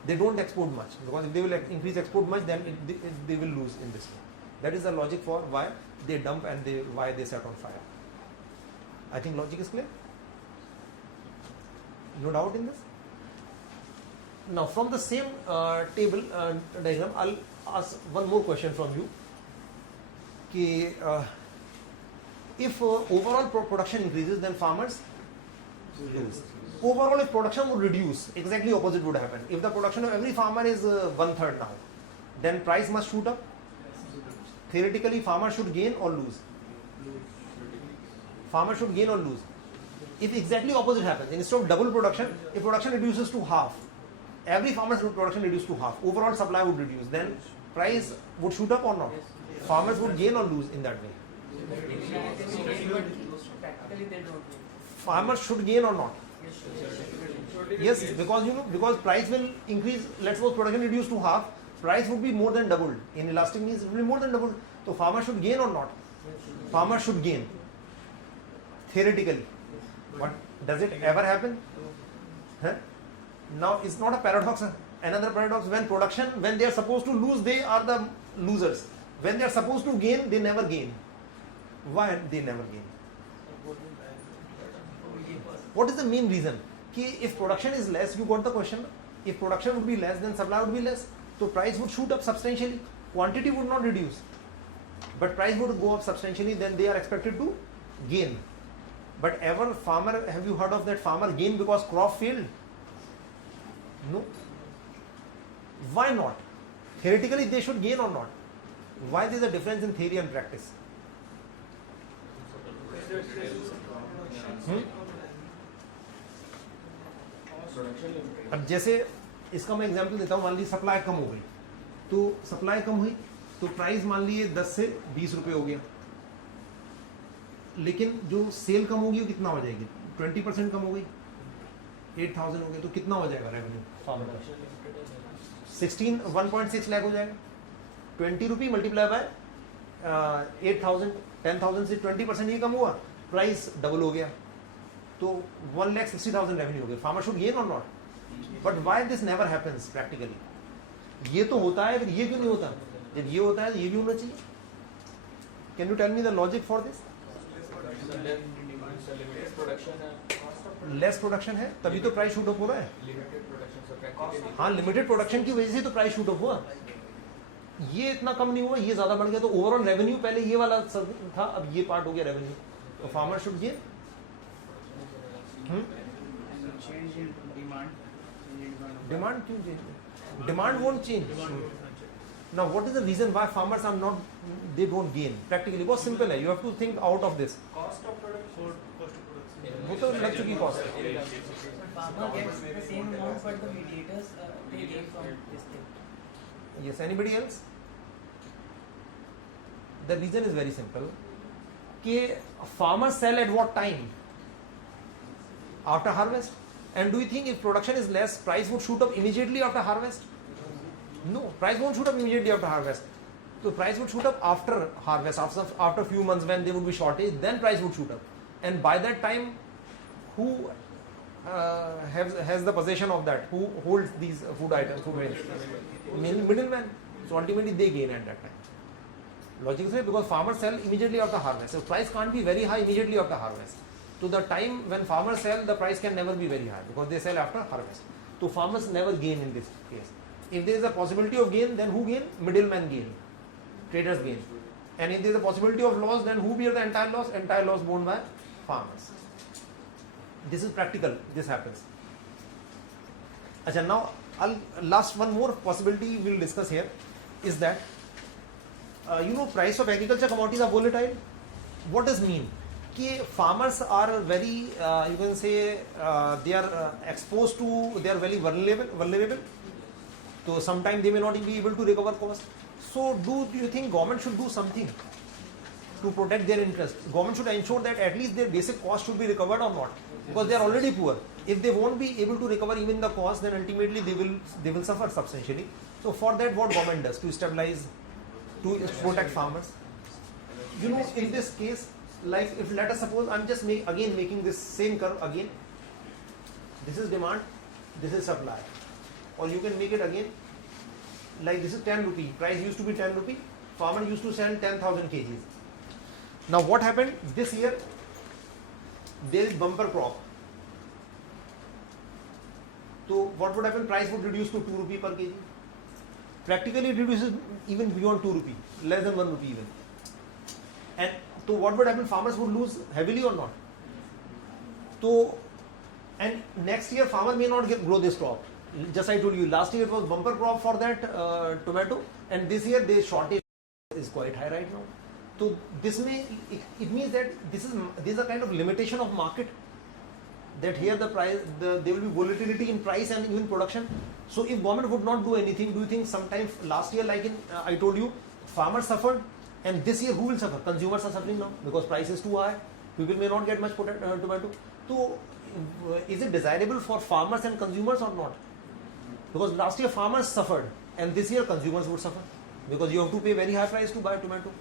They don't export much, because if they will increase export much, then they will lose in this way. That is the logic for why they dump and why they set on fire. I think logic is clear. No doubt in this. Now from the same table diagram, I'll ask one more question from you. If overall production increases, then farmers lose. Overall, if production would reduce, exactly opposite would happen. If the production of every farmer is 1/3 now, then price must shoot up. Theoretically, farmer should gain or lose. Farmer should gain or lose. If exactly opposite happens, instead of double production, if production reduces to half, every farmer's production reduced to half, overall supply would reduce, then price would shoot up or not? Farmers would gain or lose in that way. Farmers should gain or not? Yes, because because price will increase. Let's suppose production reduced to half, price would be more than doubled. In elastic means it will be more than doubled. So farmer should gain or not? Farmer should gain. Theoretically. But does it ever happen? Huh? Now it's not a paradox. Another paradox, when they are supposed to lose, they are the losers. When they are supposed to gain, they never gain. Why they never gain? What is the main reason? If production is less, you got the question. If production would be less, then supply would be less. So price would shoot up substantially. Quantity would not reduce. But price would go up substantially, then they are expected to gain. But ever farmer, have you heard of that farmer gain because crop failed? No. Why not? Theoretically they should gain or not? Why there is a difference in theory and practice? अब जैसे इसका मैं example देता हूँ, मान लीजिए supply कम हो गई, तो सप्लाई कम हुई तो प्राइस मान लीजिए 10 से 20 रुपए हो गया, लेकिन जो सेल कम होगी वो कितना हो जाएगी? 20% कम हो गई, 8,000 हो गया, तो कितना हो जाएगा रेवेन्यू फार्मर का? 1.6 लाख हो जाएगा. 20 रुपी मल्टीप्लाई बाय 8,000, 10,000 से 20% ही कम हुआ, प्राइस डबल हो गया, तो 1,60,000 रेवेन्यू हो गया. फार्मर शुड गेन और not? But why this never happens practically? ये तो होता है, ये क्यों नहीं होता? जब ये होता है ये भी होना चाहिए. Can you tell me the logic for this? Less production है तभी तो प्राइस शूट अप हो रहा है. हाँ, लिमिटेड प्रोडक्शन की वजह से तो प्राइस शूट अप हुआ. ये इतना कम नहीं हुआ, ये ज्यादा बढ़ गया, तो ओवरऑल रेवेन्यू पहले ये वाला था, अब ये पार्ट हो गया रेवेन्यू. तो फार्मर शुड गेन. डिमांड क्यों change? Demand won't change. Now what is the reason why farmers are not, they don't gain? Practically बहुत simple है, you have to think out of this. Cost of production. वो तो लग चुकी cost. Farmer gets the same amount, but the mediators they gain from this thing. Yes, anybody else? The reason is very simple. कि farmers sell at what time? After harvest. And do you think if production is less, price would shoot up immediately after harvest? No, price won't shoot up immediately after harvest. So price would shoot up after harvest, after a few months when there would be shortage, then price would shoot up. And by that time, who has the possession of that? Who holds these food items, food grains? Middleman. So ultimately they gain at that time. Logic is because farmers sell immediately after harvest. So price can't be very high immediately after harvest. So the time when farmers sell, the price can never be very high because they sell after harvest. So farmers never gain in this case. If there is a possibility of gain, then who gain? Middlemen gain. Traders gain. And if there is a possibility of loss, then who bear the entire loss? Entire loss borne by farmers. This is practical. This happens. Achha, now last one more possibility we will discuss here is that price of agriculture commodities are volatile. What does mean? Ki farmers are very, you can say, they are exposed to, they are very vulnerable. So sometimes they may not be able to recover cost. So do you think government should do something to protect their interests? Government should ensure that at least their basic cost should be recovered or not, because they are already poor. If they won't be able to recover even the cost, then ultimately they will suffer substantially. So for that, what government does to stabilize, to protect farmers? In this case, like if let us suppose I'm just making this same curve again. This is demand, this is supply. Or you can make it again like this is 10 rupee. Price used to be 10 rupee. Farmer used to sell 10,000 kgs. Now what happened this year? There is bumper crop. So what would happen? Price would reduce to 2 rupee per kg. Practically it reduces even beyond 2 rupee, less than 1 rupee even. And so what would happen? Farmers would lose heavily or not? So, and next year farmer may not grow this crop. Just I told you, last year it was bumper crop for that tomato, and this year the shortage is quite high right now. So this it means that this is a kind of limitation of market, that here the price, there will be volatility in price and even production. So if government would not do anything, do you think sometime last year, like I told you, farmers suffered, and this year who will suffer? Consumers are suffering now because price is too high. People may not get much tomato. So is it desirable for farmers and consumers or not? Because last year farmers suffered and this year consumers would suffer because you have to pay very high price to buy tomato.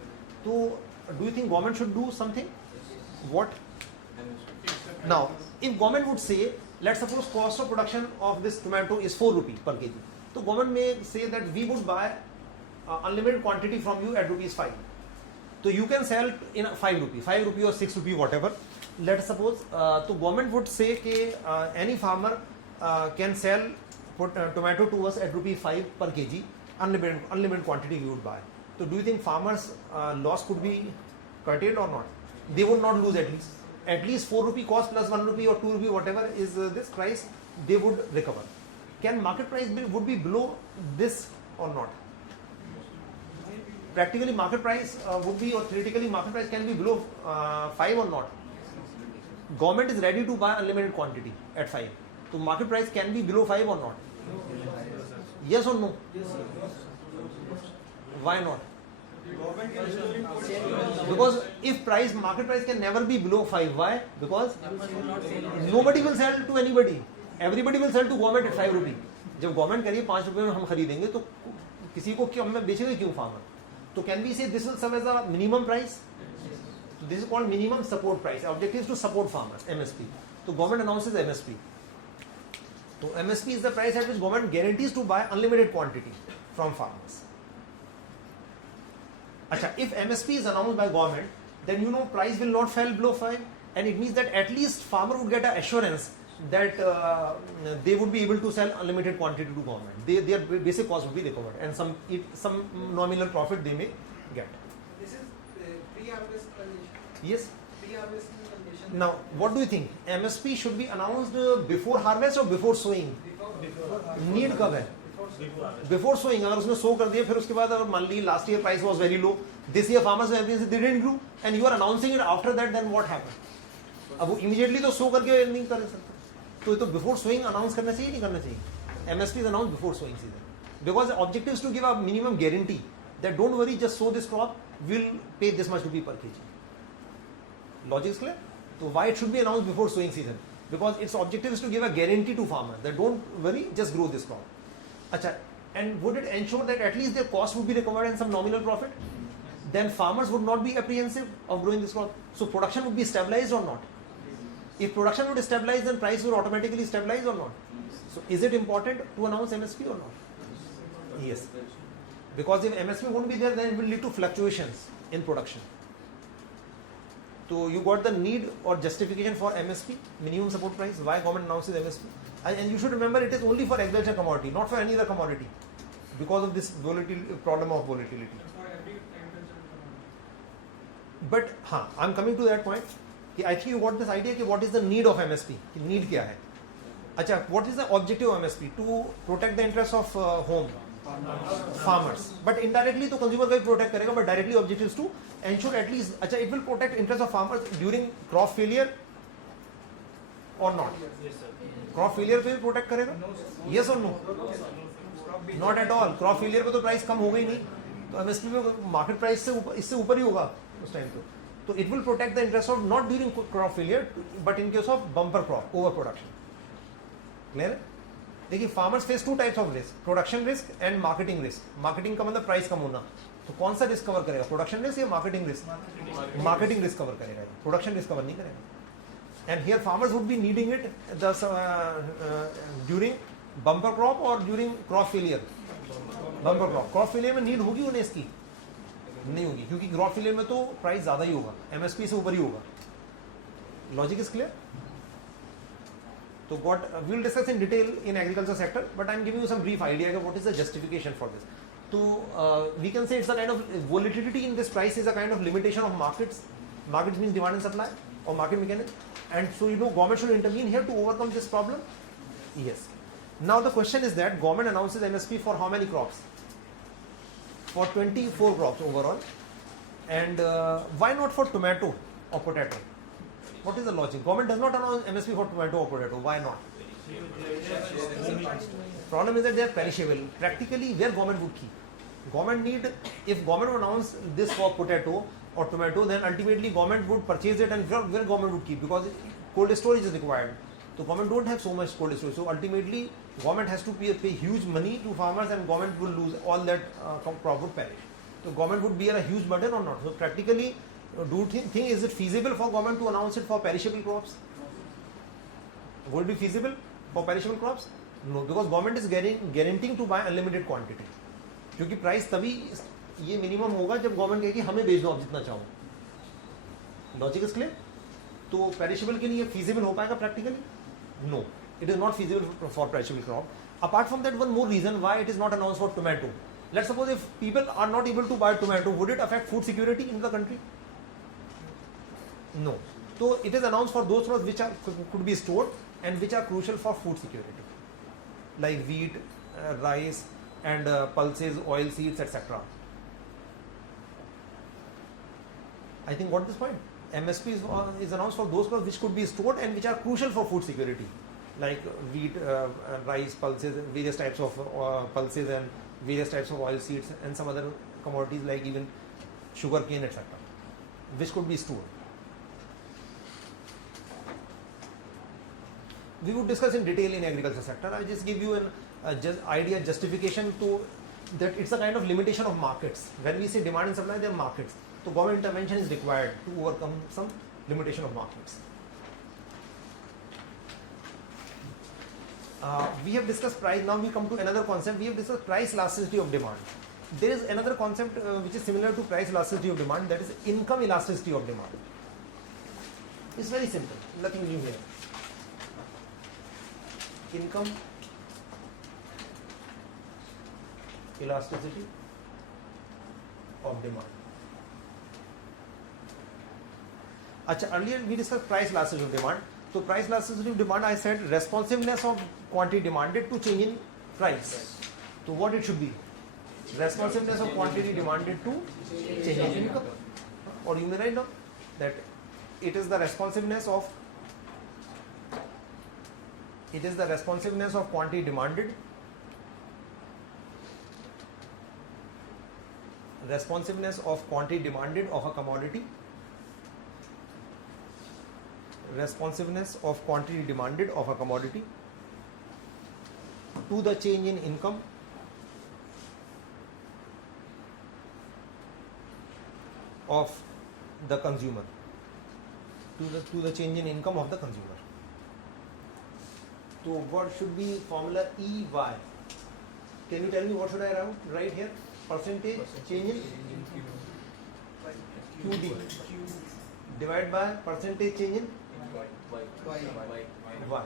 So do you think government should do something? What? Now, if government would say, let's suppose cost of production of this tomato is 4 rupee per kg. So government may say that we would buy unlimited quantity from you at rupees 5. So you can sell in 5 rupee or 6 rupee, whatever. Let's suppose, so government would say that any farmer can sell tomato to us at rupee 5 per kg, unlimited quantity we would buy. So do you think farmers' loss could be curtailed or not? They would not lose at least 4 rupee cost plus 1 rupee or 2 rupee, whatever is this price, they would recover. Can market price would be below this or not? Practically market price would be, or theoretically market price can be below 5 or not? Government is ready to buy unlimited quantity at 5. So market price can be below 5 or not? Yes or no? Why not? Because if market price can never be below 5, why? Because nobody will sell to anybody. Everybody will sell to government at 5 rupee. जब government करिए 5 रुपए में हम खरीदेंगे तो किसी को क्यों हमें बेचेगा क्यों farmer? So can we say this will serve as a minimum price? So this is called minimum support price. Our objective is to support farmers, MSP. So government announces MSP. So MSP is the price at which government guarantees to buy unlimited quantity from farmers. Achha, if MSP is announced by government, then you know price will not fall below 5, and it means that at least farmer would get an assurance that they would be able to sell unlimited quantity to government. Their basic cost would be recovered, and some nominal profit they may get. This is pre-harvest condition. Yes. Pre-harvest condition. Now, what do you think? MSP should be announced before harvest or before sowing? Need कब है? Before sowing. अगर उसने sow कर दिया, फिर उसके बाद अगर मान ली last year price was very low, this year farmers were happy, they didn't grow, and you are announcing it after that, then what happened? अब वो immediately तो sow करके नहीं कर सकते. तो ये तो before sowing announce करना चाहिए नहीं करना चाहिए? MSP is announced before sowing season because the objective is to give a minimum guarantee that don't worry, just sow this crop, we'll pay this much rupee per kg. Logic is clear? So why it should be announced before sowing season? Because its objective is to give a guarantee to farmers that don't worry, just grow this crop. Achha, and would it ensure that at least their cost would be recovered and some nominal profit? Then farmers would not be apprehensive of growing this crop. So production would be stabilized or not? If production would stabilize, then price will automatically stabilize or not? So is it important to announce MSP or not? Yes. Because if MSP won't be there, then it will lead to fluctuations in production. So you got the need or justification for MSP, minimum support price, why government announces MSP. And you should remember it is only for agriculture commodity, not for any other commodity, because of this problem of volatility. But I'm coming to that point. I think you got this idea what is the need of MSP? Need क्या है? Achha, what is the objective of MSP? To protect the interests of farmers. But indirectly तो consumer का भी protect करेगा, but directly objective is to ensure at least it will protect interests of farmers during crop failure or not? Yes, sir. Crop failure पे भी protect करेगा? Yes or no? Not at all. Crop failure पे तो price कम होगा ही नहीं. तो MSP पे market price से इससे ऊपर ही होगा उस time पे. So it will protect the interest of not during crop failure, but in case of bumper crop overproduction. Clear? देखिए farmers face two types of risk: production risk and marketing risk. Marketing का मतलब price कम होना. तो कौन सा risk cover करेगा? Production risk या marketing risk? Marketing risk cover करेगा. Production risk cover नहीं करेगा. And here farmers would be needing it during bumper crop or during crop failure. Bumper crop. Crop failure में need होगी उन्हें इसकी? नहीं होगी क्योंकि क्रॉप फेलियर में तो प्राइस ज़्यादा ही होगा, MSP से ऊपर ही होगा. Logic is clear? तो what we will discuss in detail in agriculture sector, but I am giving you some brief idea of what is the justification for this. So we can say it's a kind of volatility in this price is a kind of limitation of markets. Markets means demand and supply or market mechanism, and so government should intervene here to overcome this problem. Yes. Now the question is that government announces MSP for how many crops? For 24 crops overall, and why not for tomato or potato? What is the logic? Government does not announce MSP for tomato or potato. Why not? Problem is that they are perishable. Practically, where government would keep? Government need, if government would announce this for potato or tomato, then ultimately government would purchase it, and where government would keep, because cold storage is required. So government don't have so much cold storage. So ultimately, Government has to pay huge money to farmers, and government will lose all that crop would perish. So government would bear a huge burden or not? So practically, do you think is it feasible for government to announce it for perishable crops? Would it be feasible for perishable crops? No, because government is guaranteeing to buy unlimited quantity. क्योंकि price तभी ये minimum होगा जब government कहे कि हमें बेच दो आप जितना चाहो. Logic is clear? तो पेरिशेबल के लिए फीजिबल हो पाएगा practically? No, it is not feasible for perishable crop. Apart from that, one more reason why it is not announced for tomato. Let's suppose if people are not able to buy tomato, would it affect food security in the country? No. So it is announced for those crops which are could be stored and which are crucial for food security, like wheat, rice, and pulses, oil seeds, etc. I think got this point. MSP is announced for those crops which could be stored and which are crucial for food security, like wheat, rice, pulses, various types of pulses, and various types of oil seeds, and some other commodities like even sugar cane, etc., which could be stored. We would discuss in detail in agriculture sector. I just give you an idea, justification to that it's a kind of limitation of markets. When we say demand and supply, there are markets. So government intervention is required to overcome some limitation of markets. We have discussed price. Now we come to another concept. We have discussed price elasticity of demand. There is another concept which is similar to price elasticity of demand, that is income elasticity of demand. It's very simple, nothing new here. Income elasticity of demand. Earlier we discussed price elasticity of demand. So price elasticity of demand, I said responsiveness of quantity demanded to change in price. So what it should be? Responsiveness of quantity demanded to change in income. Or you may write down that it is the responsiveness of quantity demanded of a commodity, to the change in income of the consumer, to the change in income of the consumer. So what should be formula EY? Can you tell me what should I write here? Percentage change in QD divided by percentage change in Y.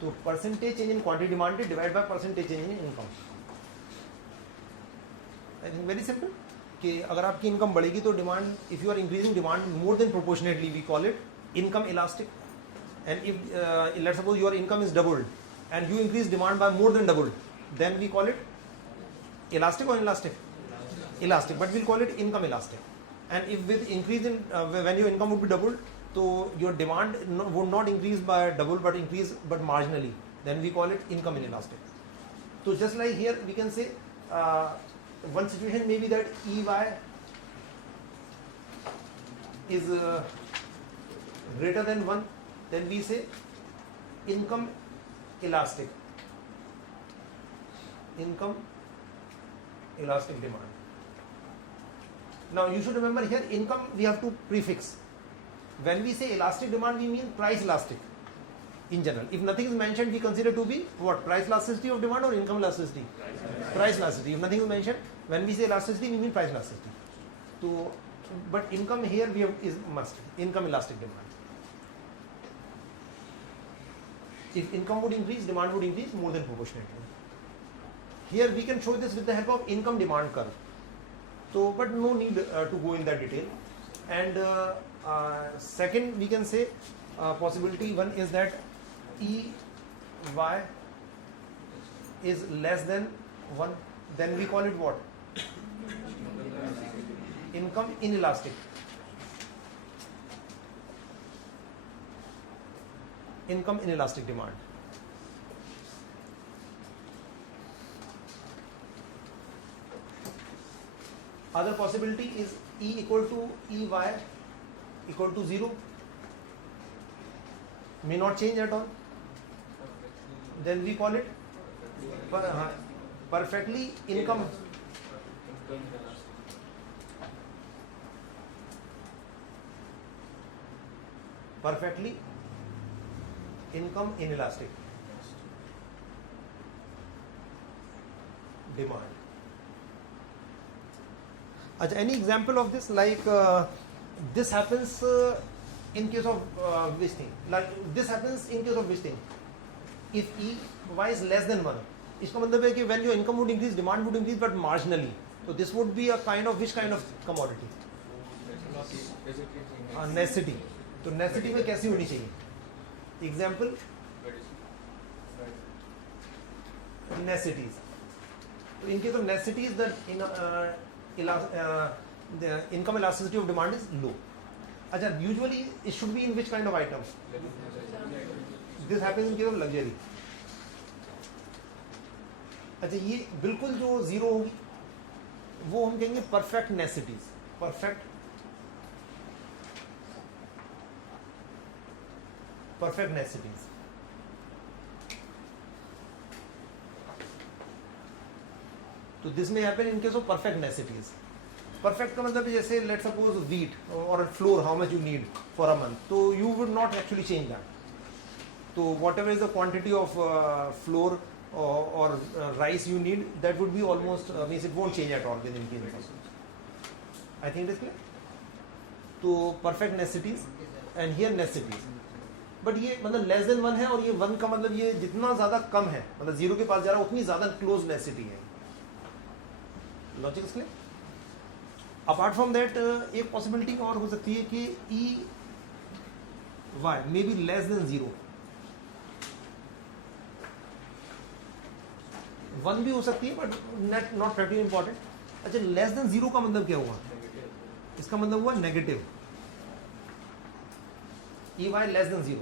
So percentage change in quantity demanded divided by percentage change in income. I think very simple. कि अगर आपकी income बढ़ेगी तो demand, if you are increasing demand more than proportionately, we call it income elastic. And if let's suppose your income is doubled and you increase demand by more than doubled, then we call it elastic और elastic? Elastic, but we'll call it income elastic. And if with increase in when your income would be doubled, तो your demand would not increase by double but increase but marginally, then we call it income inelastic. तो just like here we can say one situation may be that EY is greater than 1, then we say income elastic demand. Now you should remember here income we have to prefix. When we say elastic demand, we mean price elastic in general. If nothing is mentioned, we consider to be what? Price elasticity of demand or income elasticity? Price elasticity. If nothing is mentioned, when we say elasticity, we mean price elasticity. So, but income here we have is must. Income elastic demand. If income would increase, demand would increase more than proportionately. Here we can show this with the help of income demand curve. So, but no need to go in that detail. And second, we can say possibility one is that EY is less than 1, then we call it what? Income inelastic. Income inelastic demand. Other possibility is E equal to EY equal to 0, may not change at all, then we call it perfectly income. Perfectly income inelastic demand. Any example of this? Like this happens in case of which thing? Like this happens in case of which thing? If y is less than 1, इसका मतलब है कि when your income would increase, demand would increase, but marginally. So this would be a kind of which kind of commodity? Necessity. तो necessity में कैसी होनी चाहिए? Example? Necessities. So in case of necessities, the income elasticity of demand is low. अच्छा, usually it should be in which kind of item? This happens in case of luxury. अच्छा, ये बिल्कुल जो जीरो होगी वो हम कहेंगे परफेक्ट नेसेसिटीज. Perfect necessities. तो this may happen in case of perfect necessities. Perfect का मतलब जैसे लेट सपोज व्हीट और flour, how much you need for a month, तो you would not actually change that. तो whatever is the quantity of flour or rice you need, that would be almost means it won't change at all within income. I think it is clear. तो perfect necessities and here necessities. But ये मतलब less than 1 है और ये 1 का मतलब ये जितना ज़्यादा कम है, मतलब 0 के पास जा रहा है उतनी ज़्यादा close necessity है. Logic is clear. Apart from that एक possibility और हो सकती है कि y may be less than 0. 1 भी हो सकती है बट नॉट वेरी इंपॉर्टेंट. अच्छा, लेस देन 0 का मतलब क्या हुआ? इसका मतलब हुआ negative. EY less than 0.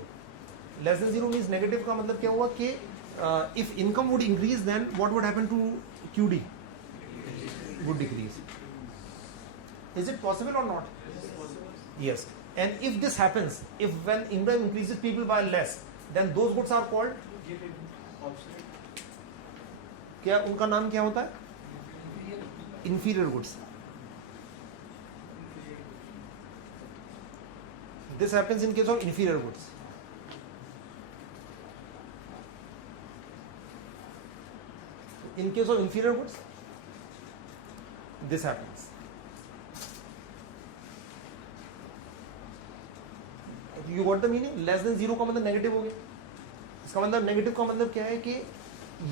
Less than 0 means negative का मतलब क्या हुआ कि if income would increase then what would happen to QD? Would decrease. Is it possible और not? Yes. And if this happens, if when income increases people buy less, then those goods are called, क्या उनका नाम क्या होता है? Inferior goods. This happens in case of inferior goods. In case of inferior goods this happens. You got the meaning? Less than 0 का मतलब negative हो गया. इसका मतलब नेगेटिव का मतलब क्या है कि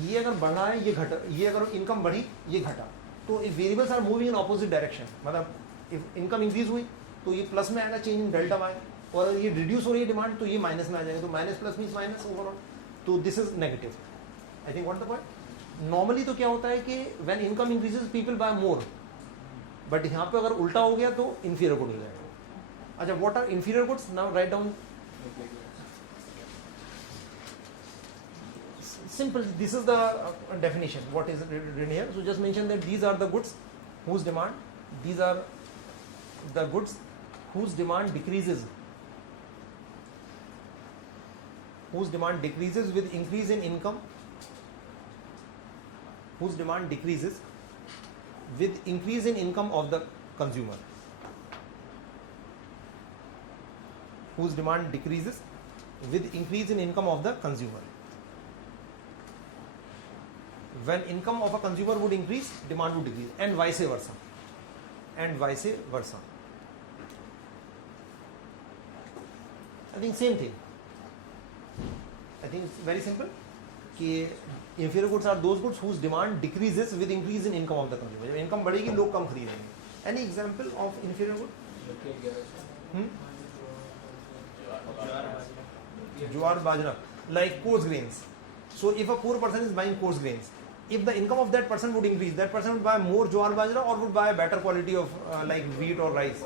ये अगर बढ़ा है ये घटा, ये अगर इनकम बढ़ी ये घटा. तो if variables are moving in opposite direction, मतलब इफ इनकम इंक्रीज हुई तो ये प्लस में आएगा, चेंज इन डेल्टा वाई, और ये रिड्यूस हो रही है डिमांड तो ये माइनस में आ जाएगा. तो minus plus means minus overall. तो this is negative. I think what the point. Normally तो क्या होता है कि when income increases people buy more, but यहाँ पे अगर उल्टा हो गया तो इंफीरियर गुड हो जाएगा. अच्छा, what are inferior goods? Now write down. Simple, this is the definition. What is written here? So just mention that these are the goods whose demand, these are the goods whose demand decreases, with increase in income, whose demand decreases with increase in income of the consumer, whose demand decreases with increase in income of the consumer. When income of a consumer would increase, demand would decrease, and vice versa. I think same thing. I think it's very simple. कि inferior goods are those goods whose demand decreases with increase in income of the consumer. जब income बढ़ेगी लोग कम खरीदेंगे. Any example of inferior good? Jowar bajra, like coarse grains. So if a poor person is buying coarse grains, if the income of that person would increase, that person would buy more jowar bajra or would buy a better quality of like wheat or rice.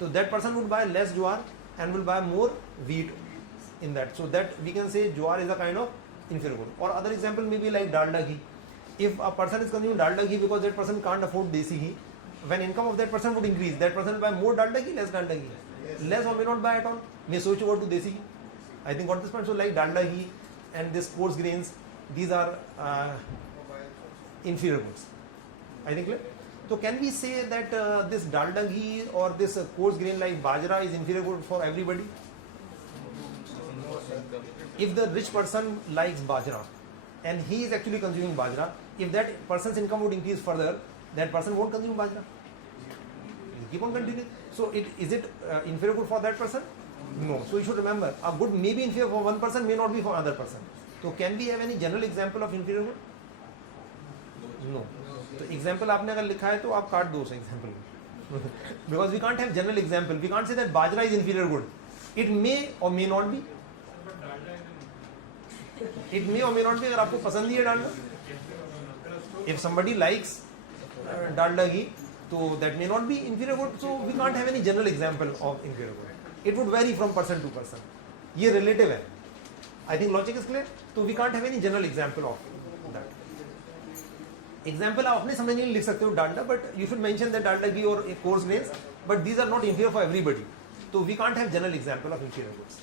So that person would buy less jowar and will buy more wheat in that. So that we can say jowar is a kind of inferior good. Or other example may be like dalda ghee. If a person is consuming dalda ghee because that person can't afford desi ghee, when income of that person would increase, that person will buy more dalda ghee, less dalda ghee. less or may not buy at all, may switch over to desi ghee. I think got this point. So like dalda ghee and this coarse grains, these are inferior goods. I think clear? So can we say that this dalda ghee or this coarse grain like bajra is inferior good for everybody? If the rich person likes bajra and he is actually consuming bajra, if that person's income would increase further, that person won't consume bajra. Keep on continuing. So is it inferior good for that person? No. So you should remember, a good may be inferior for one person, may not be for another person. So can we have any general example of inferior good? No. So example आपने अगर लिखा है तो आप काट दो उस example को. Because we can't have general example. We can't say that bajra is inferior good. It may or may not be. It may or may not be. अगर आपको पसंद ही है डालना. If somebody likes dalda ghee, so that may not be inferior good. So we can't have any general example of inferior good. It would vary from person to person. ये relative है. I think logic is clear. So we can't have any general example of that. Example आप अपने समझ नहीं लिख सकते हो Dalda, but you should mention that dalda ghee or coarse grains, but these are not inferior for everybody. So we can't have general example of inferior goods.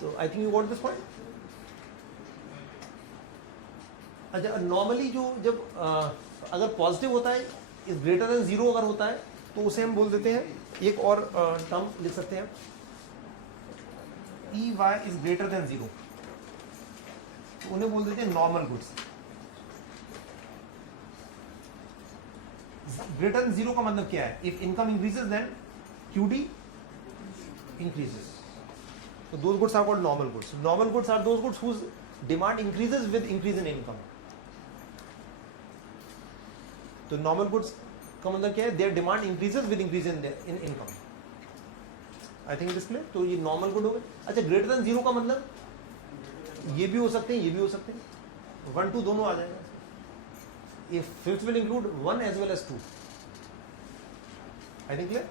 So I think you got this point. अच्छा normally जो जब अगर positive होता है is greater than zero अगर होता है तो उसे हम बोल देते हैं एक और टर्म लिख सकते हैं E Y is greater than zero, तो उन्हें बोल देते हैं normal goods. Greater than zero का मतलब क्या है? If income increases then QD increases. So those goods are called normal goods. Normal goods are those goods whose demand increases with increase in income. तो normal goods का मतलब क्या है? Their demand increases with increase in income. I think it is clear. तो ये normal good हो गए. अच्छा greater than zero का मतलब ये भी हो सकते हैं, ये भी हो सकते हैं. 1 2 दोनों आ जाएगा. If fifth will include 1 as well as 2. I think clear.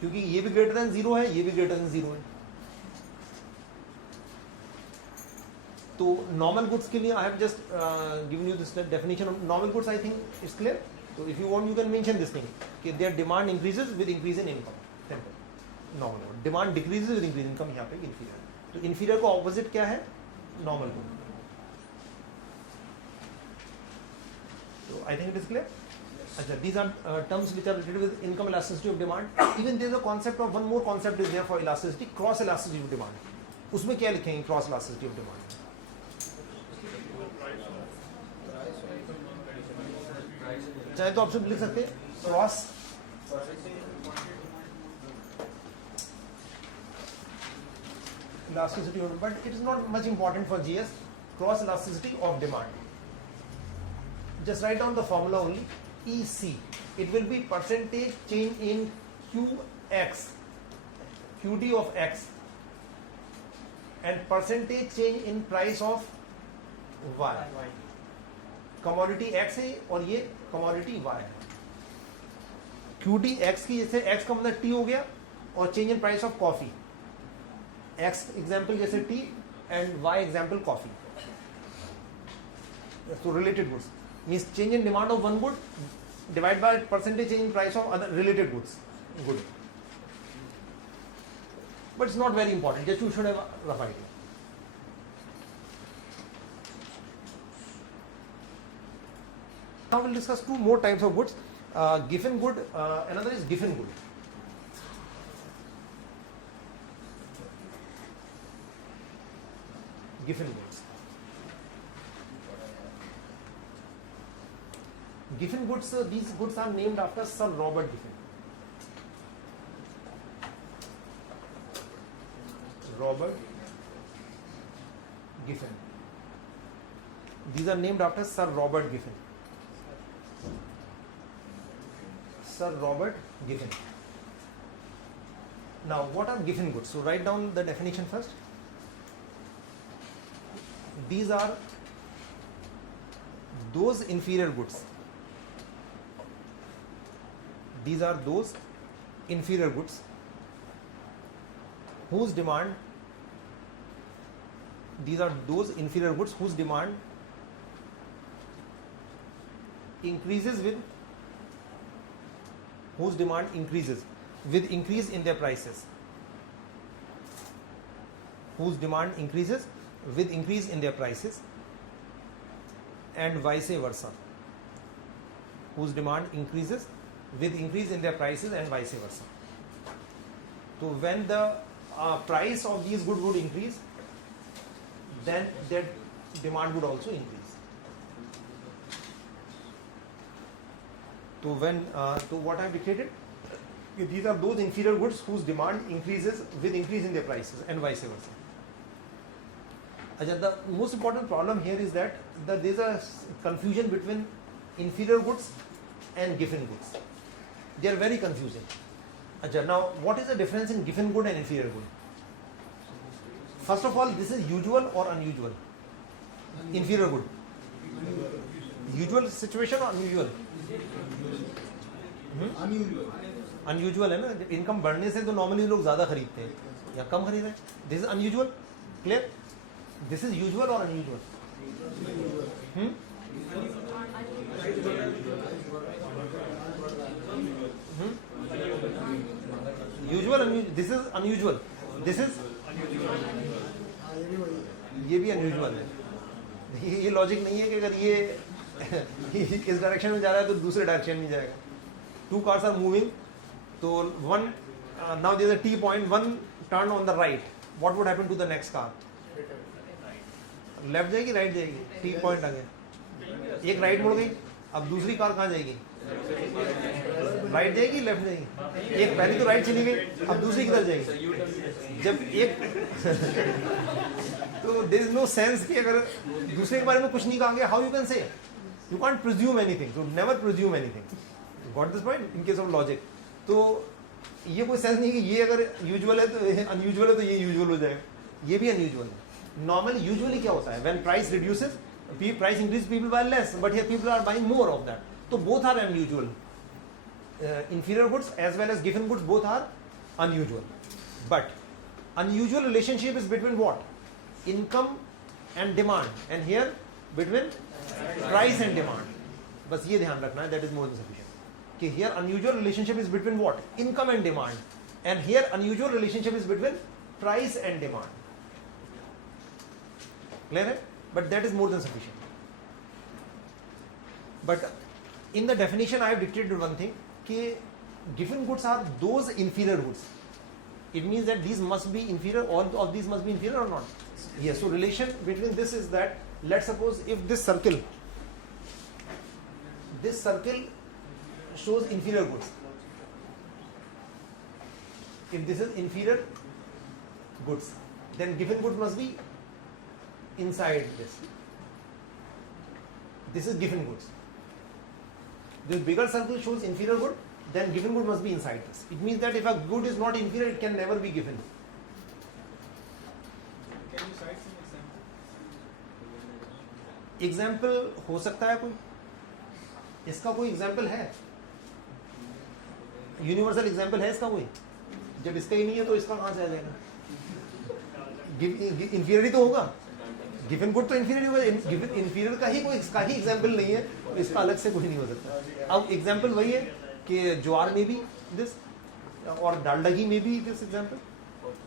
क्योंकि ये भी ग्रेटर देन जीरो है, ये भी ग्रेटर देन जीरो है. तो नॉर्मल गुड्स के लिए I have just given you this definition of normal goods. I think it's clear. तो if you want you can mention this thing कि their demand increases with increase in income. Simple. Normal demand decreases with increase income. यहाँ पे inferior. तो inferior का opposite क्या है? Normal good. तो I think it is clear. अच्छा, these are terms which are related with income elasticity of demand. Even there is a concept of one more concept is there for elasticity, cross elasticity of demand. उसमें क्या लिखेंगे cross elasticity of demand? चाहे तो आप सब लिख सकते हैं cross elasticity of, but it is not much important for GS. Cross elasticity of demand. Just write down the formula only. EC, it will be percentage change in QX, QD of X, and percentage change in price of Y. Commodity X है और ये commodity Y है. QD X की जैसे X का मतलब T हो गया और change in price of coffee. X example जैसे T and Y example coffee. So related goods means change in demand of one good divided by percentage change in price of other related goods. Good. But it's not very important. Just you should have a rough idea. Now we'll discuss two more types of goods. Giffen good, another is giffen good. Giffen goods. Giffen goods, these goods are named after Sir Robert Giffen. Robert Giffen. These are named after Sir Robert Giffen. Sir Robert Giffen. Now, what are Giffen goods? So, write down the definition first. These are those inferior goods. These are those inferior goods whose demand, these are those inferior goods whose demand increases with, whose demand increases with increase in their prices. Whose demand increases with increase in their prices, and vice versa. Whose demand increases with increase in their prices and vice versa. So when the price of these goods would increase, then their demand would also increase. So what I have dictated, these are those inferior goods whose demand increases with increase in their prices and vice versa. The most important problem here is that there is a confusion between inferior goods and given goods. They are very confusing. Now, what is the difference in given good and inferior good? First of all, this is usual or unusual? Inferior good. Usual situation or unusual? Unusual है ना, income बढ़ने से तो normally लोग ज़्यादा खरीदते हैं या कम खरीद रहे हैं. This is unusual. Clear? This is usual और unusual? Usual. This is unusual. This is, ये भी अनयूजुअल है. ये लॉजिक नहीं है कि अगर ये इस डायरेक्शन में जा रहा है तो दूसरे डायरेक्शन में जाएगा. Two cars are moving, so one now there is a T point, one turn on the right. What would happen to the next car? Left जाएगी, राइट जाएगी. T point आ गया, एक राइट मुड़ गई. अब दूसरी कार कहाँ जाएगी? राइट जाएगी, लेफ्ट जाएगी. एक पहले तो राइट चली गई, अब दूसरी किधर जाएगी? जब एक तो देयर इज नो सेंस कि अगर दूसरे के बारे में कुछ नहीं कहा गया, how you can say? You can't presume anything. So never presume anything. Got this point? In case of logic. तो ये कोई सेंस नहीं कि ये अगर यूजुअल है तो अनयूजुअल है तो ये यूजुअल हो जाएगा. ये भी अनयूजुअल है. नॉर्मली यूजुअली क्या होता है? When price reduces, price increase, people buy less, but here people are buying more of that. तो both are unusual. inferior goods as well as given goods both are unusual. But unusual relationship is between what? Income and demand, and here between price and demand. बस ये ध्यान रखना है. That is more than sufficient. कि here unusual relationship is between what? Income and demand, and here unusual relationship is between price and demand. Clear है? But that is more than sufficient. But in the definition I have dictated one thing कि given goods are those inferior goods. It means that these must be inferior. All of these must be inferior or not? Yes. So relation between this is that, let's suppose if this circle shows inferior goods. If this is inferior goods, then given goods must be inside this. This is given goods. This bigger circle shows inferior good, then given good must be inside this. It means that if a good is not inferior, it can never be given. Can you cite some example? Example हो सकता है कोई? इसका कोई example है? Universal example है इसका कोई? जब इसका ही नहीं है तो इसका कहाँ से आ जाएगा? इंफीरियर ही तो होगा. गिवन गुड तो इंफीरियर होगा. इंफीरियर का ही कोई इसका ही एग्जाम्पल नहीं है, तो इसका अलग से कुछ नहीं हो सकता. अब एग्जाम्पल वही है कि ज्वार में भी दिस और डालडा घी में भी this example.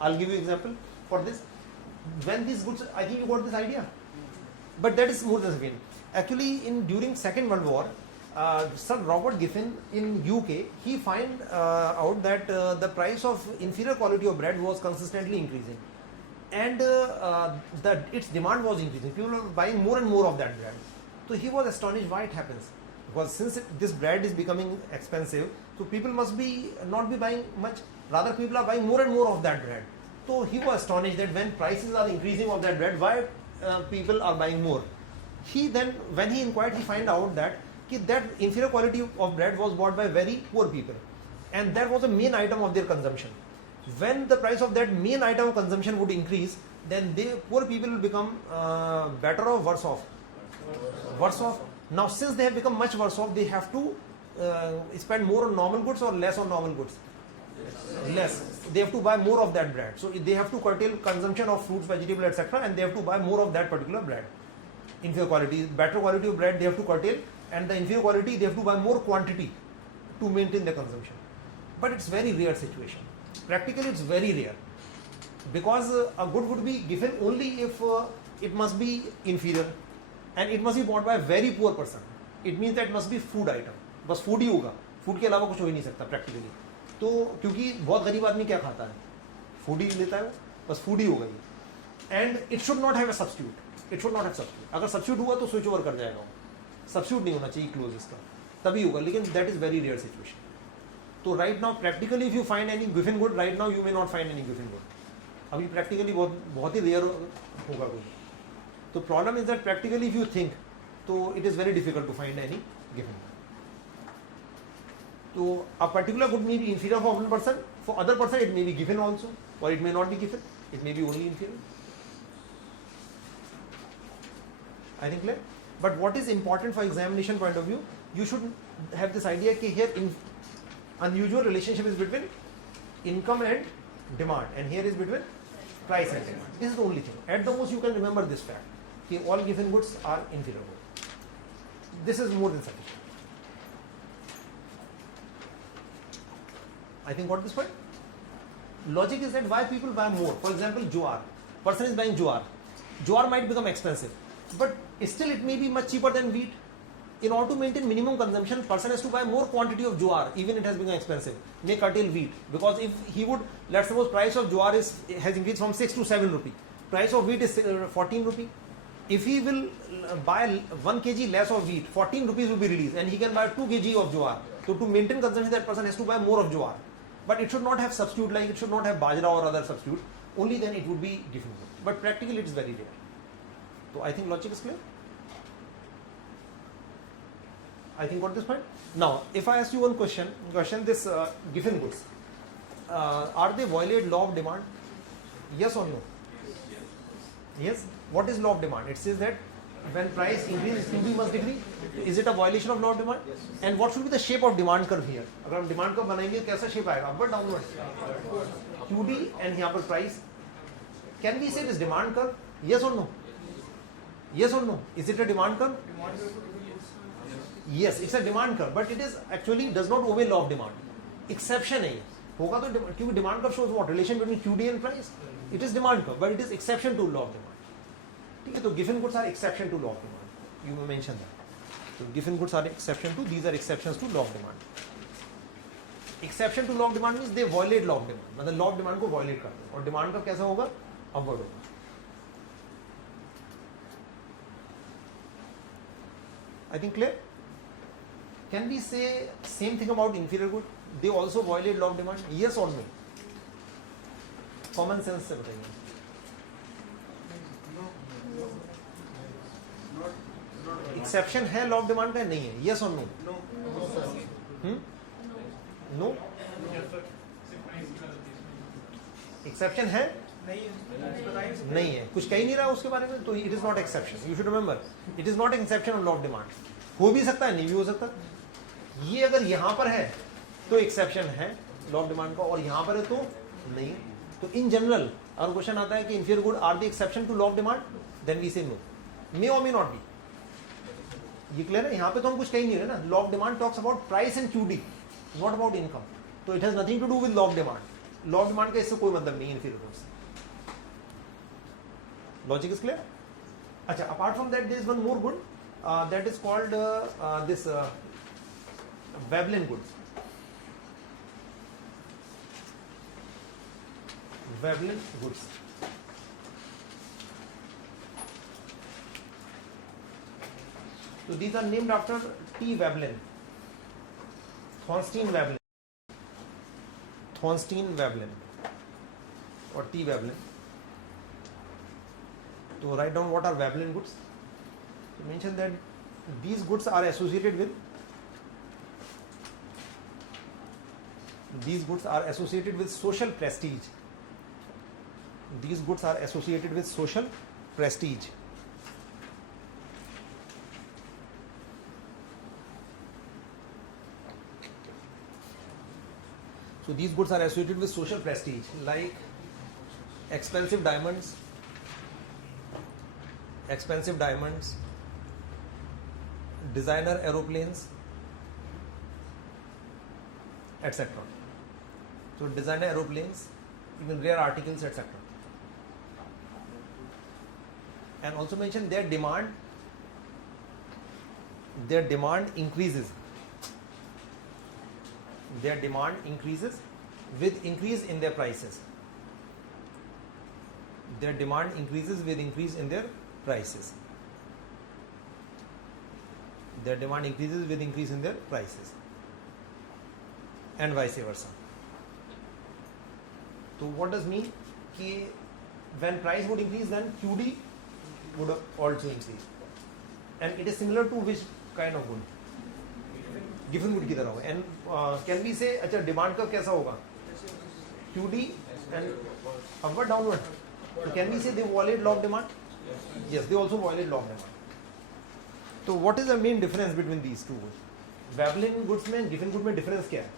I'll give you example for this. When these goods, I think you got this idea. But that is more than sufficient. Actually, during Second World War, Sir Robert Giffen in UK, he find out that the price of inferior quality of bread was consistently increasing, and its demand was increasing. People were buying more and more of that bread. So he was astonished why it happens, because since this bread is becoming expensive, so people must be not be buying much. Rather, people are buying more and more of that bread. So he was astonished that when prices are increasing of that bread, why people are buying more. He then, when he inquired, he find out that that inferior quality of bread was bought by very poor people, and that was a main item of their consumption. When the price of that main item of consumption would increase, then poor people will become better or worse off. Worse off. Now, since they have become much worse off, they have to spend more on normal goods or less on normal goods. Less. They have to buy more of that bread. So they have to curtail consumption of fruits, vegetables, etc., and they have to buy more of that particular bread. Inferior quality, better quality of bread they have to curtail, and the inferior quality they have to buy more quantity to maintain their consumption. but it's very rare situation. Practically it's very rare, because a good would be given only if it must be inferior and it must be bought by a very poor person. It means that it must be food item, बस food ही होगा, food के अलावा कुछ हो ही नहीं सकता practically. तो क्योंकि बहुत गरीब आदमी क्या खाता है, food ही लेता है, बस food ही होगा ये. And it should not have a substitute. It should not have substitute. अगर substitute हुआ तो switch over कर जाएगा वो. Substitute नहीं होना चाहिए clause इसका, तभी होगा. लेकिन that is very rare situation. तो right now practically if you find any given good, right now you may not find any given good. अभी practically बहुत ही rare होगा कोई. तो problem is that practically if you think, तो it is very difficult to find any given good. So a particular good may be inferior for one person, for other person it may be given also, or it may not be given, it may be only inferior. I think clear? But what is important for examination point of view, you should have this idea that here unusual relationship is between income and demand, and here is between price and demand. This is the only thing. At the most you can remember this fact, that all given goods are inferior goods. This is more than sufficient. I think got this point? Logic is that why people buy more. For example, jowar. Person is buying jowar. Jowar might become expensive, but still it may be much cheaper than wheat. In order to maintain minimum consumption, person has to buy more quantity of jowar, even it has become expensive. May curtail wheat, because if he would, let's suppose price of jowar has increased from 6 to 7 rupee. Price of wheat is 14 rupee. If he will buy 1 kg less of wheat, 14 rupees will be released, and he can buy 2 kg of jowar. So to maintain consumption, that person has to buy more of jowar. But it should not have substitute, like it should not have bajra or other substitute. Only then it would be different. But practically it is very rare. So I think logic is clear. I think got this point. Now, if I ask you one question, this given goods, are they violate law of demand? Yes or no? Yes. What is law of demand? It says that when price increases, QD must decrease. Is it a violation of law of demand? And what should be the shape of demand curve here? अगर हम demand curve बनाएंगे कैसा shape आएगा? Upward, downward? QD and यहाँ पर price. Can we say this demand curve? Yes or no? Yes or no? Is it a demand curve? Yes, it's a demand curve, but it is actually does not obey law of demand. Exception है होगा तो क्योंकि demand curve shows what relation between QD and price. It is demand curve, but it is exception to law of demand. ठीक है, तो given goods are exception to law of demand. You may mention that. So given goods are exception to, these are exceptions to law of demand. Exception to law of demand means they violate law of demand. मतलब law of demand को violate करते हैं और demand का कैसा होगा? Upward होगा. I think clear? Can we say same thing about inferior good? They also violate law of demand? Yes or no? Common sense से बताइए. एक्सेप्शन है लॉ ऑफ डिमांड का नहीं है? यस और नो? नो. एक्सेप्शन है? नहीं है. कुछ कह ही नहीं रहा उसके बारे में, तो it is not exception. You should remember, it is not exception of law of demand. हो भी सकता है, नहीं भी हो सकता. ये अगर यहां पर है तो एक्सेप्शन है लॉ ऑफ डिमांड का, और यहां पर है तो नहीं. तो इन जनरल अगर क्वेश्चन आता है कि inferior good are the exception to law of demand, then we say no. May और मे नॉट बी. ये क्लियर है? यहाँ पे तो हम कुछ कहीं नहीं रहे ना. Law of demand talks about price and QD, not about income. तो it has nothing to do with law of demand. Law of demand का इससे कोई मतलब नहीं inferior goods. Logic is clear? अच्छा, apart from that there is one more good, that is called this Veblen goods. Veblen goods. So these are named after T. Veblen, Thorstein Veblen, or T. Veblen. So write down what are Veblen goods. To mention that these goods are associated with social prestige. These goods are associated with social prestige. So these goods are associated with social prestige, like expensive diamonds, designer aeroplanes, etc. So designer aeroplanes, even rare articles, etc. And also mention their demand increases. Their demand increases with increase in their prices. Their demand increases with increase in their prices. Their demand increases with increase in their prices. And vice versa. So what does mean? Ki when price would increase, then QD would also increase. And it is similar to which kind of good? Given good की तरह होगा. And can we say अच्छा demand का कैसा होगा? QD and upward downward. So can we say they violate law of demand? Yes, they also violate law of demand. So what is the main difference between these two? Babylon goods में given good में difference क्या है?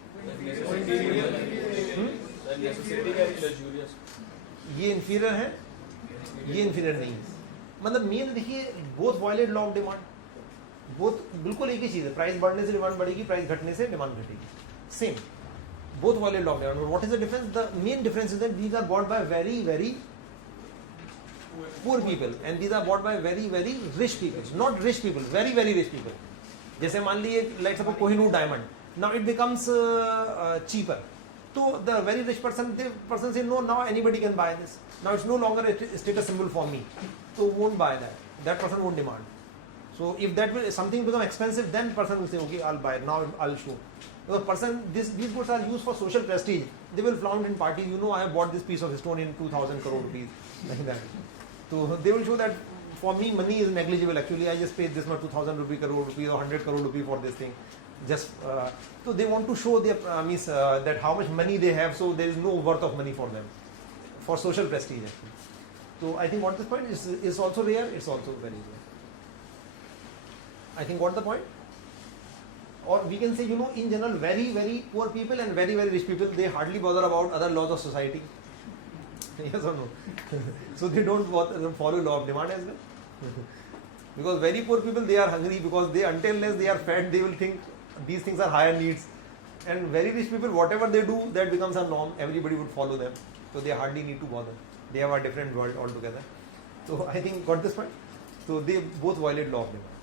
ये inferior है, ये inferior नहीं है. मतलब मेन देखिए both violate law of demand. Both बिल्कुल एक ही चीज़ है. प्राइस बढ़ने से डिमांड बढ़ेगी, प्राइस घटने से डिमांड घटेगी. Same. Both violate law of demand. But what is the difference? The main difference is that these are bought by very, very poor people and these are bought by very, very rich people. Not rich people, very, very rich people. जैसे मान लीजिए like suppose Kohinoor diamond. Now it becomes cheaper. So the very rich person, the person say no, now anybody can buy this. Now it's no longer a status symbol for me. So won't buy that. That person won't demand. So if that will something become expensive, then person will say okay, I'll buy it. Now I'll show. The person, these goods are used for social prestige. They will flaunt in parties. You know, I have bought this piece of stone in 2,000 crore rupees, like that. So they will show that for me money is negligible. Actually, I just paid this much 2,000 crore rupees or 100 crore rupees for this thing. Just so they want to show their that how much money they have. So there is no worth of money for them, for social prestige. Actually. So I think what this point is also rare. It's also very rare. I think what the point? Or we can say, you know, in general, very, very poor people and very, very rich people, they hardly bother about other laws of society. Yes or no? So they don't follow law of demand as well. Because very poor people, they are hungry because they, until they are fed, they will think these things are higher needs. And very rich people, whatever they do, that becomes a norm. Everybody would follow them. So they hardly need to bother. They have a different world altogether. So I think got this point. So they both violate law of demand.